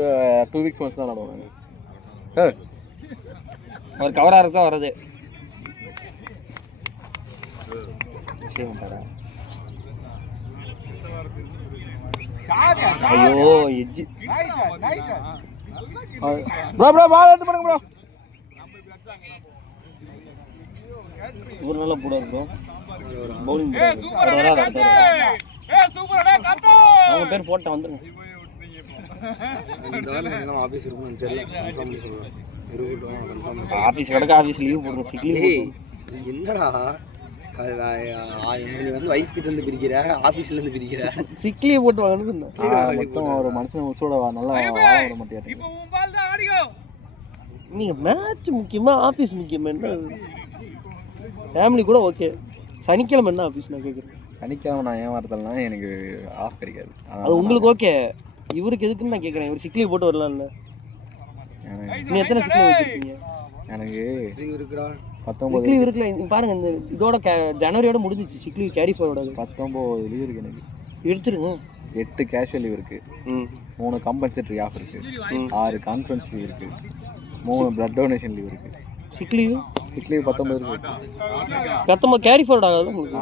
2 வீக்ஸ் ஒன்ஸ் தான் நடுவாங்க. அவர் கவராக இருக்கா வர்றது. ஐயோ எஜ்ஜி. ப்ரோ பால் எடுத்து பண்ணுங்க ப்ரோ. ஒரு நாளா போடாது ப்ரோ. பவுலிங் அவங்க பேர் போட்டேன் வந்துருங்க. ஆஃபீஸ் இருக்குன்னு தெரியல. ஆஃபீஸ் கிடக்க ஆஃபீஸ் லீவ் போடுறோம். Sick leave. என்னடா நீ வந்து வைஃப் கிட்ட இருந்து பிரிக்கிற, ஆஃபீஸ்ல இருந்து பிரிக்கிற. சிக் லீவ் போட்டு வாங்கன்னு மொத்தம் ஒரு மனுஷன் உச்சோட நல்லா வாழ மாட்டேன். நீங்கள் மேட்ச் முக்கியமா ஆஃபீஸ் முக்கியமா? என்ன ஃபேமிலி கூட ஓகே, சனிக்கிழமை என்ன ஆஃபீஸ் நான் கேட்குறேன். சனிக்கிழமை நான் ஏன் வரதல்னா எனக்கு ஆஃப் கிடைக்காது. அது உங்களுக்கு ஓகே, இவருக்கு எதுக்குன்னு நான் கேட்குறேன். இவர் சிக் லீவ் போட்டு வரலாம்ல. நீ எத்தனை சிக் லீவ் வச்சுருக்கீங்க? எனக்கு இருக்குடா 19 லீவ் இருக்குல்ல. பாருங்க, இந்த இதோட ஜனவரியோட முடிஞ்சிச்சு sick leave. Carry forward 19 leave இருக்கு எனக்கு. எடுத்துருங்க. 8 கேஷுவல் லீவ் இருக்கு, 3 கம்பல்சரி ஆஃப் இருக்கு, 6 கான்ஃபரன்ஸ் லீவ் இருக்கு, 3 பிளட் டொனேஷன் லீவ் இருக்கு. சிக் லீவ் சிக் லீவ் 19 இருக்கு. 19 கேரி ஃபார்வர்ட் ஆகாது உங்களுக்கு.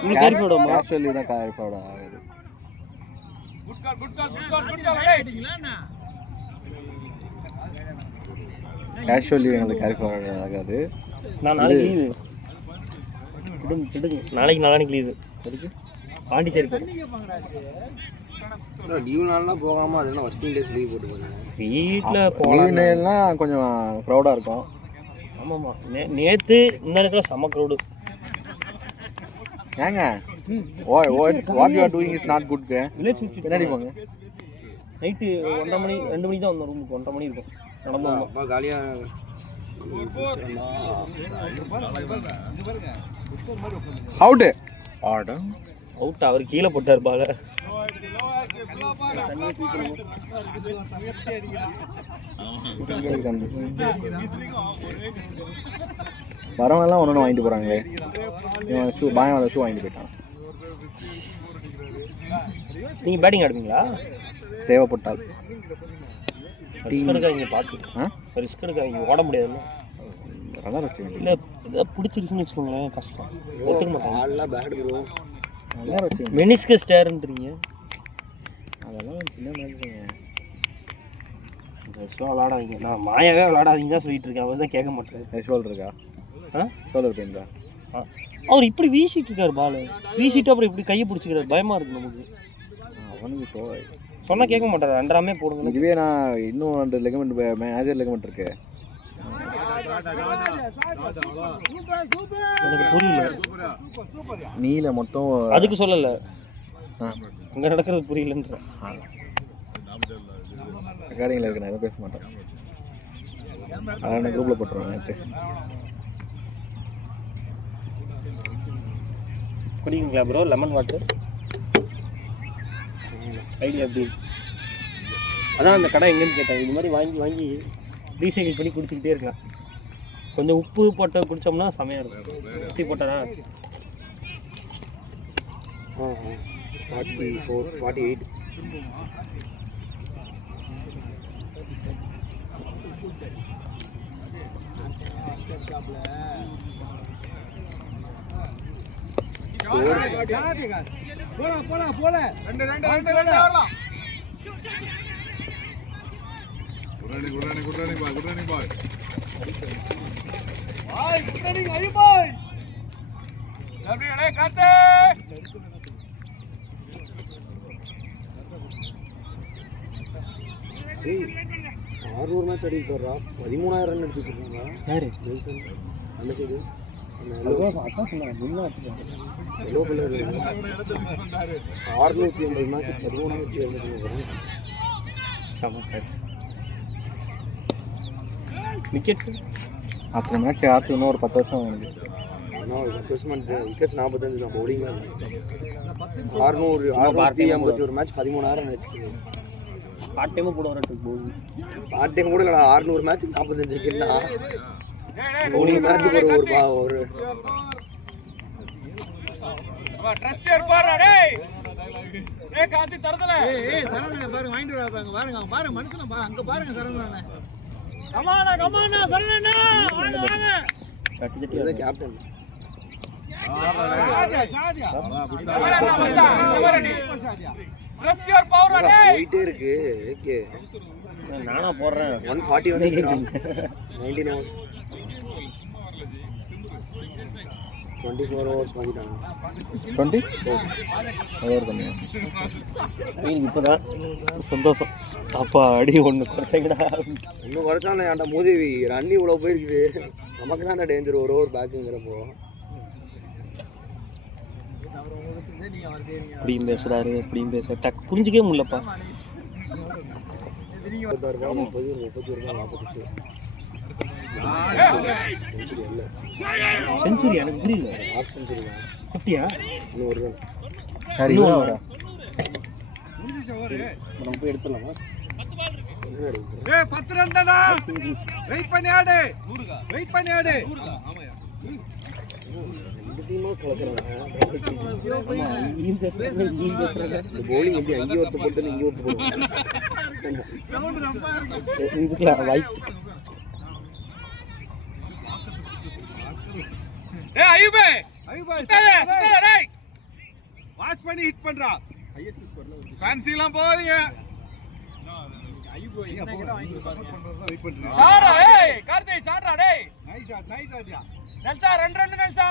உங்களுக்கு கேரி ஃபார்வர்ட் ஆகுமா? கேஷுவல் லீவ் தான் கேரி ஃபார்வர்ட் ஆகுது. கேஷுவல் லீவ் எங்களுக்கு கேரி ஃபார்வர்ட் ஆகாது. நான் நாளைக்கு லீவு. விடுங்க நாளைக்கு லீவு. எதுக்கு? பாண்டிச்சேரி போய் லீவ் நாள்லாம் போகாமல் அது என்ன ஒர்க்கிங் டேஸ் லீவ் போட்டு போகிறேன். வீட்டில் போகலாம். லீவ்னா கொஞ்சம் க்ரௌடாக இருக்கும். ஆமாம்மா நேற்று இந்த நேரத்தில் செம்ம க்ரௌடு. ஏங்க what you are doing is not good. Village சுற்றி பின்னாடி போங்க. நைட்டு 1:30 மணி 2 மணிக்கு தான் வந்தோம் ரூமுக்கு. 1:30 மணி இருக்கும் நடந்து வந்தோம். அப்பா காலியாக அவுட்டு ஆடம் அவுட். அவர் கீழே போட்டார் பால. வரவெல்லாம் ஒன்று வாங்கிட்டு போகிறாங்களே. இவன் ஷூ பாயம் அந்த ஷூ வாங்கிட்டு போயிட்டான். நீங்கள் பேட்டிங் ஆடுவீங்களா? தேவைப்பட்டால் ரிஸ்க் எடுக்காதீங்க. பார்த்து ரிஸ்க் எடுக்காதீங்க. ஓட முடியாதுல்ல. நல்லா வச்சு இல்லை இதை பிடிச்சிருச்சுன்னு வச்சுக்கோங்களேன் கஷ்டம். ஒத்துக்க மாட்டாங்க. ஆள்லாம் பேட் ப்ரோ. நல்லா வச்சு மெனிஸ்கஸ் டேருன்றீங்க. அதெல்லாம் சின்ன மேட்ச்சுங்க. பெருசாக விளாடாதீங்க. நான் மாயாவே விளாடாதீங்க தான் சொல்லிட்டு இருக்கேன். அவர் தான் கேட்க மாட்டேன். ஷோல்டர் இருக்கா? ஷோல்டர் பெயின்டா? அவர் இப்படி வீசிட்டு இருக்காரு பால். வீசிட்டு அப்புறம் இப்படி கையை பிடிச்சிக்கிறாரு. பயமாக இருக்குது நமக்கு. அவனுக்கு ஷோ சொன்னால் கேட்க மாட்டார். அண்டராமே போடுங்க. இதுவே நான் இன்னும் 2 லெகமெண்ட் மேஜர் லெகமெண்ட் இருக்கு. எனக்கு புரியல. நீல மொத்தம் அதுக்கு சொல்லலை. அங்கே நடக்கிறது புரியலன்ற. ரெக்கார்டிங்கில் இருக்கு. நான் எதுவும் பேச மாட்டேன். அதான் குரூப்பில் போட்டுருவேன். நேற்று குடிங்களா ப்ரோ லெமன் வாட்டர்? ஐடியா எப்படி? அதான் அந்த கடை எங்கேன்னு கேட்டேன். இது மாதிரி வாங்கி ரீசைக்கிள் பண்ணி குடிச்சிக்கிட்டே இருக்கலாம். கொஞ்சம் உப்பு போட்டு குடித்தோம்னா செமையாக இருக்கும். உப்பு போட்டா 44 48 Good running boy. ஆறுநூறு மேட்ச் அடிக்க போடுறா. 13,000 ரன் அடிச்சுட்டு இருக்காங்க. யாரு? அந்த side yellow colour 650 match 13,000 wickets அப்புறம் மேட்ச் ஆற்று இன்னும் ஒரு 10 வருஷம் வந்து. ஆனால் 10 வருஷம் விக்கெட்ஸ் 45 தான். பவுலிங் 651 மேட்ச் 13,000 அடிச்சுட்டு. பார்ட் டைமும் கூட வரட்டுக்கு போகுது. பார்ட் டைம் கூட இல்லை. 600 மேட்ச் 45 விக்கெட்னா பவுலிங் மேட்ச்சுக்கு ஒரு கேப்டன் போயிட்டே இருக்கு. ஓகே நானா போடுறேன். 140 வந்து 19 hours 24 hours பண்ணிட்டாங்க. 20 ஓவர் கம்மியா. எனக்கு இப்போ தான் சந்தோஷம். அப்பா அடி ஒன்று குறைச்சிங்கடா. இன்னும் குறைச்சாலும் ஏன்டா மோதிவி ரன் இவ்வளோ போயிருக்குது. நமக்கு தான் டேஞ்சர் ஒரு ஓவர் பேக்குங்கிறப்போ. இப்படியும் பேசுகிறாரு அப்படியும் பேசுகிறார். டக் புரிஞ்சிக்கவே முடியலப்பா. 36 ரூபா 30 31 ரூபா 48 செஞ்சுரி. எனக்கு புரியல. ஹாஃப் செஞ்சுரி தான். 50யா? இன்னும் ஒரு ரன். சரி இவரா நம்ம போய் எடுத்துடலாமா? 10 ரன் தானா? வெயிட் பண்ணி ஆடு. ரெண்டு டீமும் கலக்குறாங்க. இங்கேயும் பேசுகிறாங்க இங்கேயும் பேசுகிறாங்க. இந்த பவுலிங் எப்படி அங்கேயும் ஒருத்த போட்டு இங்கே ஒருத்த போடுவாங்க. இதுக்கெல்லாம் வாய்ப்பு. ஏய் ஐயூபே சுத்தாத டேய் வாட்ச் பண்ணி ஹிட் பண்றா ஃபேன்சிலாம் போகாதீங்க ஷாடா ஏய் கார்த்தி ஷாட்ரா டேய் நைஸ் ஷாட்யா நெல்சா ரெண்டு நெல்சா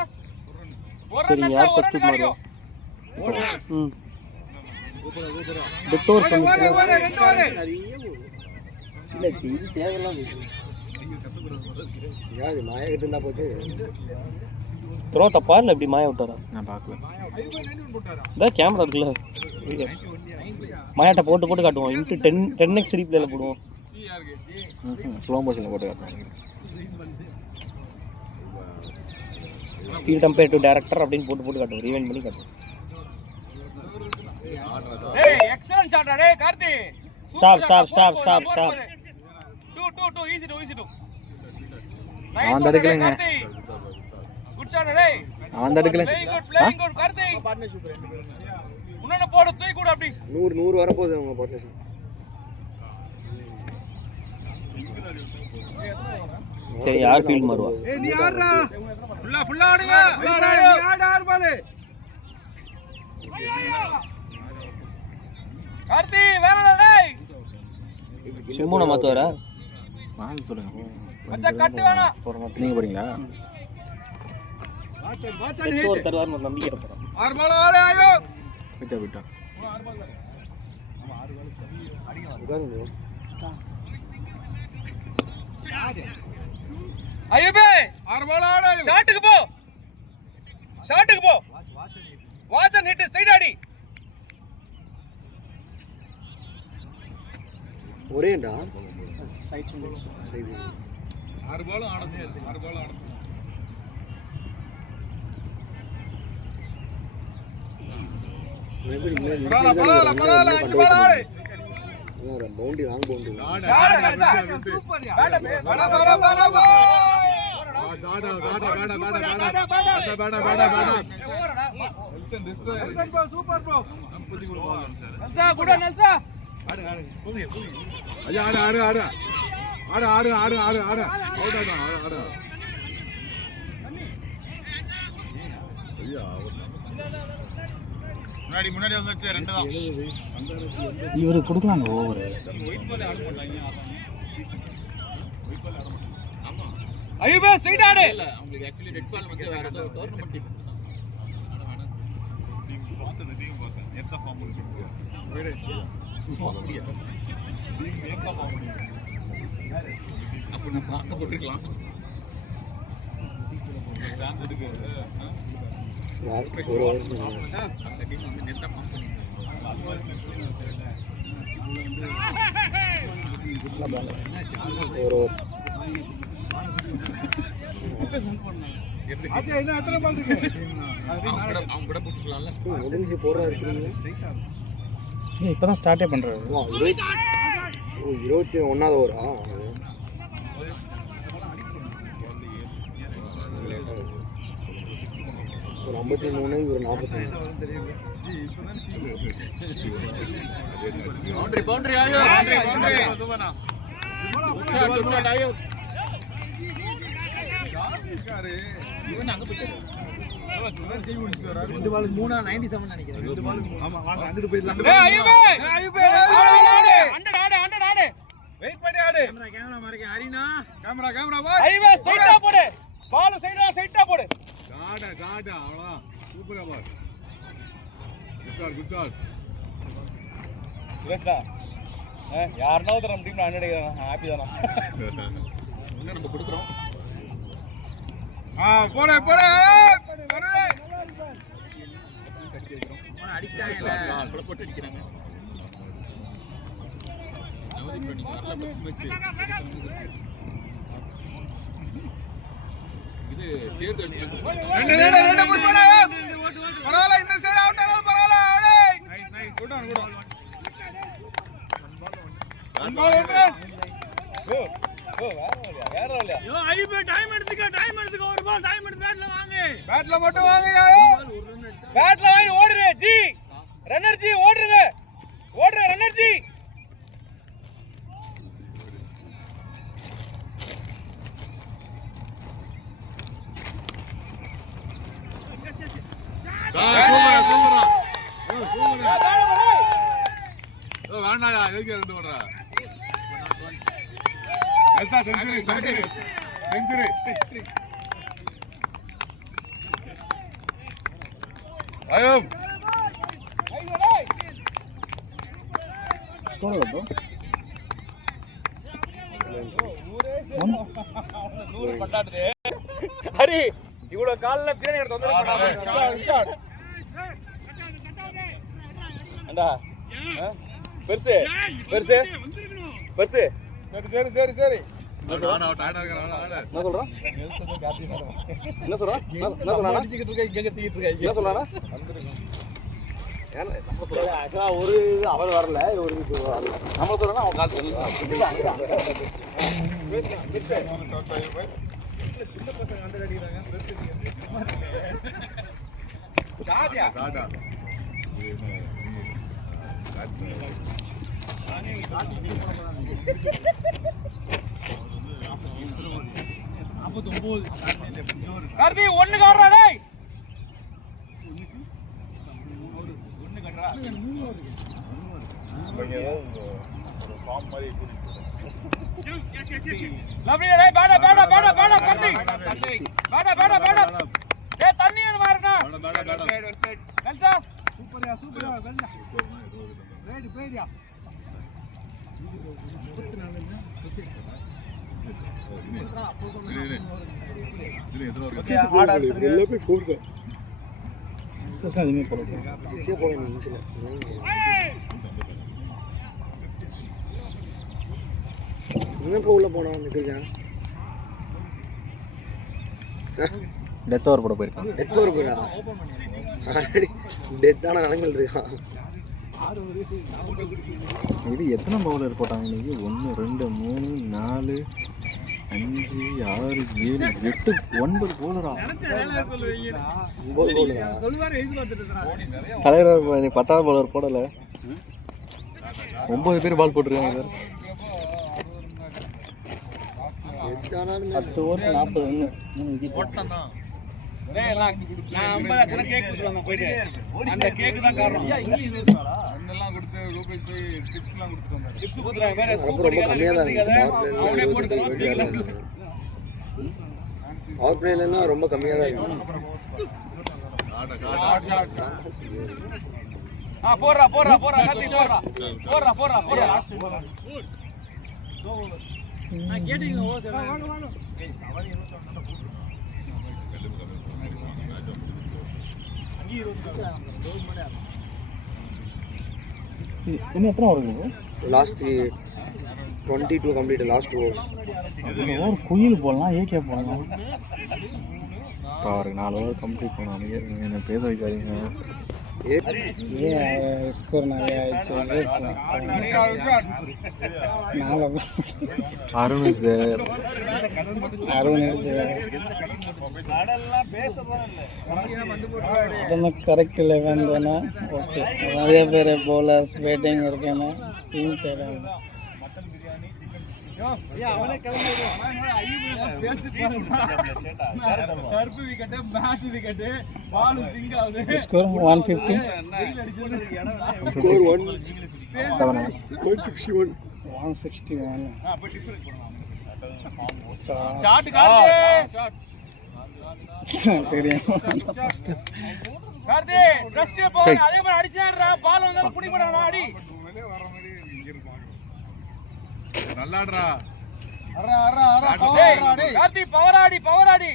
ஒரு சரி நெல்சா யார் ஒரு சப்ஸ்டிட் காடியோ மாறுவா டெத்தோர் ஓடு ரெண்டு ஓடு இல்ல இது தேவையில்லாம் யாரு மாயக்கிட்ட இருந்தா போச்சு த்ரோ தப்பா இல்லை இப்படி மாய விட்டாரா? நான் பார்க்கல. இதான் கேமரா இருக்குல்ல, மாயாட்ட போட்டு போட்டு காட்டுவோம். இன்ட்டு 10x ரீப்ளேல போடுவோம். ஸ்லோ மோஷனில் போட்டு காட்டுவோம். ஃபீல் கம்பேர் டு டேரக்டர் அப்படின்னு போட்டு போட்டு காட்டுவோம். ரீவைண்ட் பண்ணி காட்டுவோம். ஏய் எக்ஸலென்ட் ஷாட் டேய் Karthi. Stop stop stop stop stop. 2 easy 2 அவன் தடுக்கலங்க. குட் ஷாட் டேய். அவன் தடுக்கல. Playing good Karthi. முன்னாடி போடு தூக்கி கூட அப்படி. 100 வர போகுது அவங்க பார்ட்னர்ஷிப். சரி யார் ஃபீல்ட் மாறுவா? ஏய் நீ ஆடுறா. ஃபுல்லா ஆடுங்க. நீ ஆடு பாலே. கார்த்தி வேறடா டேய். சிம்மோன மாத்துவாரா? வாங்க சொல்லுங்க. மச்சான் கட்டு வேணா. நீங்க போறீங்களா? வாச்சன் ஒரு தருவார் ஒரு நம்பிக்கை இருப்போம். ஆறு பால் ஆடு ஆயோ. விட்டா ஐயப்பே ஆறு பால் ஆடு. ஷாட்டுக்கு போ. ஷாட்டுக்கு போ. வாச்சன் ஹிட் ஸ்ட்ரைட் ஆடி. ஒரேண்டா சைடு ஆறு பால் ஆடுது. ஆறு பால் ஆடுது. பரவாயில்ல 5 பால் ஆடு. பவுண்டரி லாங் பவுண்டரி சூப்பர் யா. பட சூப்பர் ப்ரோ. நல்சா குட் நல்சா. ஐயா ஆடு ஆடு ஆடு ஆடு ஆடு ஆடு ஆடு ஆடு அவுட் ஆடு ஆடு முன்னாடி முன்னாடி வந்துச்சு ரெண்டு தான். இவரு கொடுக்கலாங்க ஓவர். ஐயப்பே ஸ்ட்ரைட் ஆடு. அவங்களுக்கு ஆக்சுவலி ரெட் பால் வந்து வேற ஏதோ டோர்னமெண்ட் டீம் எந்த ஃபார்ம் இருக்கு அப்ப நம்ம பார்க்க போட்டுக்கலாம். ஒரு ஓவர் அந்த டீம் வந்து நெட்டா ஃபார்ம் பண்ணி ஒரு ஓவர் ஆச்சே என்ன அத்தனை பால் இருக்கு. அவங்க கூட போட்டுக்கலாம்ல. முடிஞ்சு போடுறா இருக்கீங்க. இப்பதான் ஸ்டார்டே பண்றாரு. 21வது ஓவரா? ஒரு 53 ஒரு 43. பவுண்டரி பவுண்டரி ஆயோ பவுண்டரி சூப்பர்னா. ஷாட் ஆயோ. இருக்காரு. இவன் அங்க போயிட்டாரு. ரெண்டு பால் 397 நினைக்கிறேன். ரெண்டு பால் ஆமா வாங்க அங்கிட்டு போயிடலாம். ஏய் ஐயப்பே ஐயப்பே ஆடு 100 ஆடு. வெயிட் பண்ணி ஆடு. கேமரா மார்க்க ஹரினா. கேமரா பாய். ஐயப்பே ஸ்ட்ரைட்டா போடு. பால் ஸ்ட்ரைட்டா போடு. சாடா சாடா அவ்வளவுதான் சூப்பரா பால். குட் ஷாட் சுரேஷ்டா யாருன்னா ஒருத்தர் நம்ம டீம்ல 100 அடிக்கிறாங்க. ஹாப்பி தானா? இன்னும் நம்ம கொடுக்குறோம். போடு போடு போடு. அடிச்சாங்கல கொலை போட்டு அடிக்கிறாங்க. நவதீப் நீங்க வரல பஸ் மேட்ச். இது சேர்ந்து ரெண்டு புஷ் பண்ணு. பரவாயில்லை இந்த சைடு அவுட் ஆனாலும் பரவாயில்லை. Nice good on good on. Ball ஓடு. வேற இல்லையா? யோ ஐபே டைம் எடுத்துக்க ஒரு பால் டைம் எடுத்து பேட்ல வாங்க. பேட்ல மட்டும் வாங்க யாரோ. பேட்ல வாங்கி ஓடுற ஜி. ரன்னர் ஜி ஓடுங்க. ஓடுற ரன்னர் ஜி. ஆடாயா எதுக்கு 2 ஓடுறா எல்சா செஞ்சுரி அயம் ஸ்கோர் எவ்வளோ ஹரி இவ்வளவு கால்ல பின்னாடி எடுத்து வந்து பெருசு பெருசு பெருசு சரி ஆடா டைட்டா இருக்கறான் ஆடா என்ன சொல்றான் என்ன சொல்றான் என்ன சொல்றான் அடிச்சிட்டு இருக்க இங்க தீட்டு இருக்க என்ன சொல்றானா ஒரு அவர் வரல ஒரு நம்ம சொல்றோம்னா அவன் கால் டாடா கார்த்தி ஒன்னு காடுறா டேய் லவ்லி டேய் பேடா பேடா பேடா பேடா கார்த்தி பேடா பேடா பேடா டேய் தண்ணி என்ன மாறடா கல்சா சூப்பர்யா கல்சா பேடியா உள்ள போனா நிக்கிறேன் டெத் ஓவர் போட போயிருக்கான் டெத் ஒரு பேரா டெத்தான நிலைமையில் இருக்கான் இது எத்தனை பவுலர் போட்டாங்க இன்னைக்கு 1 2 3 4 5 6 7 8 9 பவுலரா தலைவர் 10வது பவுலர் போடல 9 பேர் பால் போட்டிருக்காங்க சார் 10 ஓவர் 40 ரன் 3 விக்கெட் டேய் நான் 50 லட்சம் கேக் கொடுத்துறேன் போய்ட்டு அந்த கேக் தான் காரணம் அண்ணெல்லாம் கொடுத்து ரூபீஸ் போய் டிப்ஸ்லாம் கொடுத்துறாங்க டிப்ஸ் கொடுத்துறேன் வேற ஸ்கூப் ரொம்ப கம்மியா தான் இருந்துச்சு அவனே போட்டு பவர் பிளேல ரொம்ப கம்மியா தான் இருக்கு போறா கார்த்தி போறா லாஸ்ட் நான் கேட்டிங்க ஓ சார் வாங்க இன்னும் எத்தனை over last 22 complete last overs over குயில் போடலாம் ஏகே போடலாம் அவருக்கு 4 ஓவர் கம்ப்ளீட் பண்ணாங்க என்ன பேச வைக்காதீங்க ஸ்கோர் நிறைய ஆயிடுச்சு அருண் இஸ் தேர் அதெல்லாம் கரெக்ட் 11 தானே ஓகே நிறைய பேர் பவுலர்ஸ் பேட்டிங் இருக்கேன்னு டீம் சைடு அவனே கருப்பு wicket bat wicket ball swing ஆகுது ஸ்கோர் 150 ஸ்கோர் 161 ஷாட் கார்த்தி தெரியும் கார்த்தி ட்ரஸ்ட்ல போ அதே மாதிரி அடிச்சான்டா பால் வந்தா புடி போடா அடி வர மாதிரி இங்க இருப்பாங்க நல்லாடுறா கார்த்தி பவர் ஆடி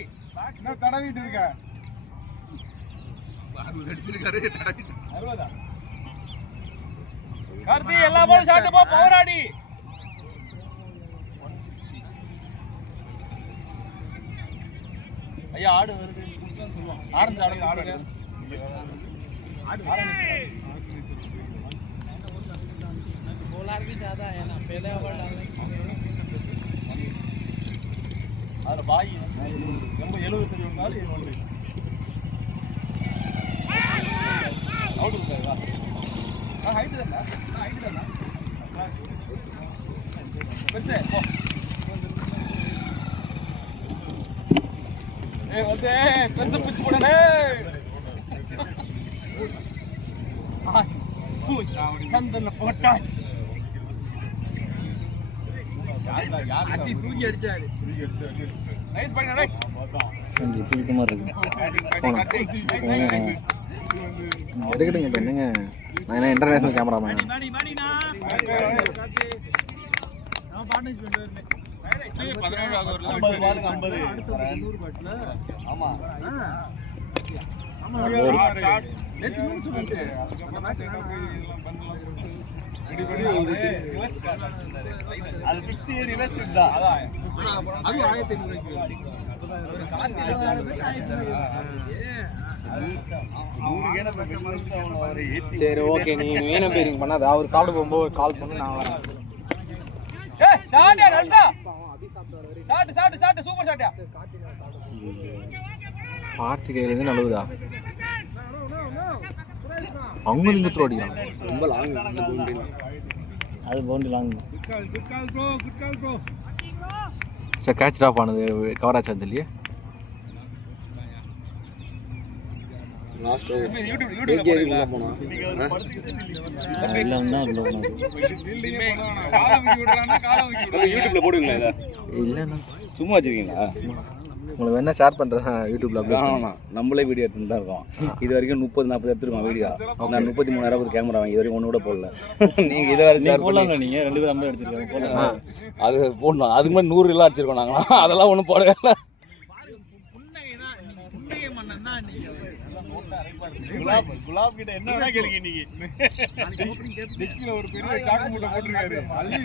என்ன தடவிட்டு இருக்க அடிச்சிருக்காரு தடவிட்டு 60 கார்த்தி எல்லா பாலும் ஷாட் போ பவர் ஆடி ஐயா ஆடு வருது குஸ்தான் சொல்லுவான் ஆரஞ்சு ஆடு बॉलर भी ज्यादा है ना पहले ओवर डालने अरे भाई ரொம்ப 70 இருந்தாலும் இது வந்து அவுட் இருக்கா ஹைட் தானா பெருசே போ ஏய் வந்து பெருசு பிச்சு போடனே சந்தன போட்டாச்சு தூக்கி அடிச்சாரு. நைஸ் பண்ணு டேய். கொஞ்சம் சுருக்கமாக இருக்கு. எடுக்கட்டுங்க இப்போ என்னங்க, நான் என்ன இன்டர்நேஷனல் கேமராமேன். மாடினா நான் பார்ட்னர்ஷிப் பண்ணுவேன். 17 ஆக ஒரு 50 பாலுக்கு 50. ஆமா ஆமா ஷாட் நேத்து மூணு சொல்லுச்சு. அந்த மேட்ச் எல்லாம் அடிபடி அது 50 ரிவர்ஸ் தான். அதான் அது 1500 ஒரு கார்த்தில சரி ஓகே, நீங்கள் மீனை பேரிங் பண்ணாது, அவர் சாப்பிட போகும்போது கால் பண்ணி நான் வரேன். ஏய் ஷாட் யார் அல்தா ஷாட் சூப்பர் ஷாட்யா. கார்த்திகையிலேருந்து நல்லதுதா, அவங்க நீங்க த்ரோ அடிக்கிறாங்க. ரொம்ப லாங் அது boundary long. Good call bro. Sir catch drop ஆனது கவர் ஆச்சா இல்லையே. லாஸ்ட் யூடியூப்ல போறீங்களா? போனா இல்லை வந்து அதில் யூடியூப்ல போடுவீங்களா இதை? இல்லைண்ணா, சும்மா வச்சிருக்கீங்களா? உங்களுக்கு வேணா ஷேர் பண்ணுறேன் யூடியூப்ல அப்லோட் பண்ணி. நம்மளே வீடியோ எடுத்துட்டு தான் இருக்கோம். இது வரைக்கும் 30-40 எடுத்துருக்கோம் வீடியோ. நான் 33,000 கேமரா வாங்கி இது வரைக்கும் ஒன்று கூட போடல. நீங்கள் இதை வேறு ஷேர் போடலாம். பண்ணலாம். நீங்கள் 2 பேரும் 50 எடுத்துருக்காங்க போடலாம். அது போடணும். அதுக்கு மாதிரி 100 எல்லாம் அடிச்சிருக்கோம் நாங்களாம். அதெல்லாம் ஒன்றும் போடவே இல்லை. குலாப் கிட்ட என்ன வேணா கேளுங்க இன்னைக்கு. டிக்கில ஒரு பெரிய சாக்கு மூட்டை போட்டுருக்காரு. அள்ளி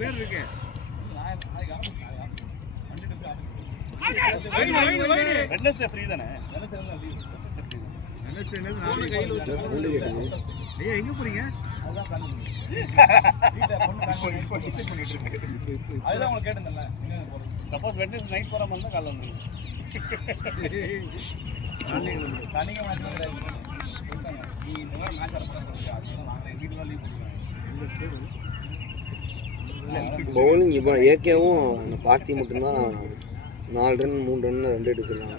பேர் இருக்கு. வெட்னஸ்டே ஃப்ரீ தானே? ஐயா எங்க போறீங்க? அதுதான் உங்களுக்கு கேட்டேன். சப்போஸ் வெட்னஸ்டே நைட் போகிற மாதிரி தான் காலைல வந்துடும். பவுலிங் இப்போ ஏகேவும் அந்த பார்த்தி மட்டும்தான் 4 ரன் 3 ரன்ல 2 அடிச்சிருக்காங்க.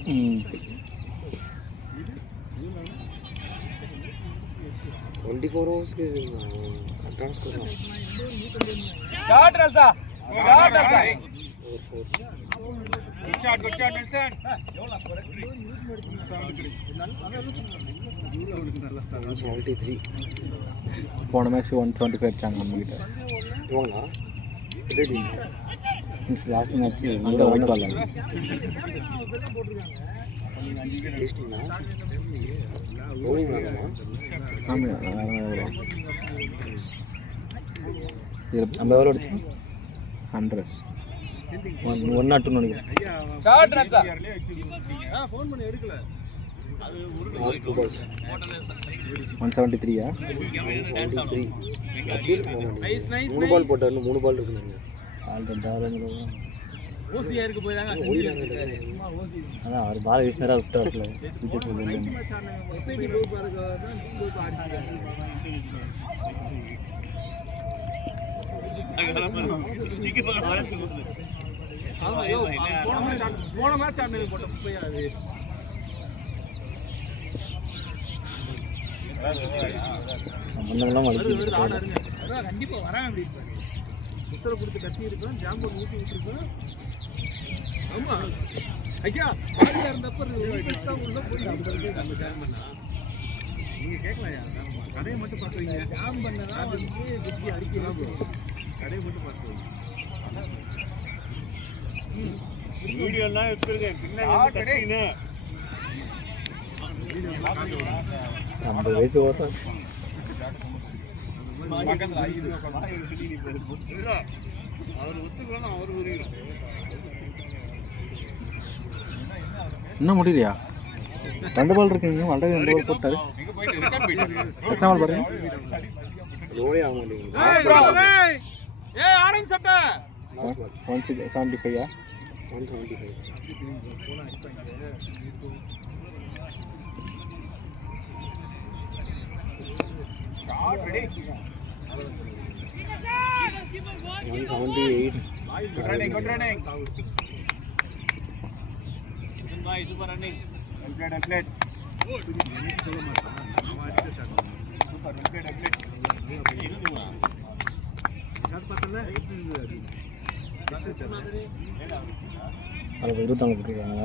24 ஓவர்ஸ்க்கு கரெக்டான ஸ்கோர் தான். ஷாட் ரல்சா ஷாட் ரல்சா. Good shot Nelson. 73 போன மேட்ச் 125 அடிச்சாங்க நம்மகிட்ட. இவங்களா லாஸ்ட் மேட்ச் அந்த ஒயிட் பால் ஜெயிச்சிட்டிங்களா? பவுலிங் வேணுமா? ஆமாம், நம்ம எவ்வளோ அடிச்சோம்? 100 1 or 2 நினைக்கிறேன். ஷாட் ரல்சா. ஃபோன் பண்ணி எடுக்கல. Last 2 balls 173. 73 3 பால் போட்டாரு. 3 பால் இருக்குங்க. ஆல் 2 ஆளுங்க. ஓசியா இருக்கு போய் தாங்க செஞ்சிருக்காரு. சும்மா ஓசி அதான் அவர் பால் வீசினராக விட்டு வரல. விக்கெட் போடல. எஸ்ஐக்கு டூ பாருங்க தான் டூ ஆடிட்டாங்க. ஆமா யோ போன மேட்ச் ஆடுனது போட்ட போய் அது சம்பந்தம்லாம் வலிக்குது. ஆடுறாங்க. அதான் கண்டிப்பா வராங்க அப்படி இருப்பாரு. உசர கொடுத்து கட்டி இருக்கோம், ஜாம்போ ஊட்டி விட்டுருக்கோம். ஆமா ஐயா ஆடியா இருந்தப்ப தான் உள்ள போய் நம்ம ஜாம் பண்ணா நீங்க கேட்கலையா? கடையை மட்டும் பார்க்குறீங்க. ஜாம் பண்ணனா வந்து குட்டி அடிக்கலாம். கடையை மட்டும் பார்க்குறீங்க. வீடியோலாம் எடுத்துருக்கேன். பின்னாடி 50 வயசு ஓடுறேன். பக்கத்துல 5 அவர் ஒத்துக்கலாம். அவர் உரியும். இன்னும் முடியலையா? 2 பால் இருக்குங்க. ஆல்ரெடி 2 பால் போட்டாரு. எங்க போயிட்டு ரிட்டர்ன் போயிட்டு எத்தனை பால் பாருங்க. ரோலே ஆக மாட்டேங்குது. ஏய் ஆரஞ்சு சட்டை 175. 175 shot ready. 178 good running super running. Update super update பார்த்தல அது 24 போட்டுருக்காங்க.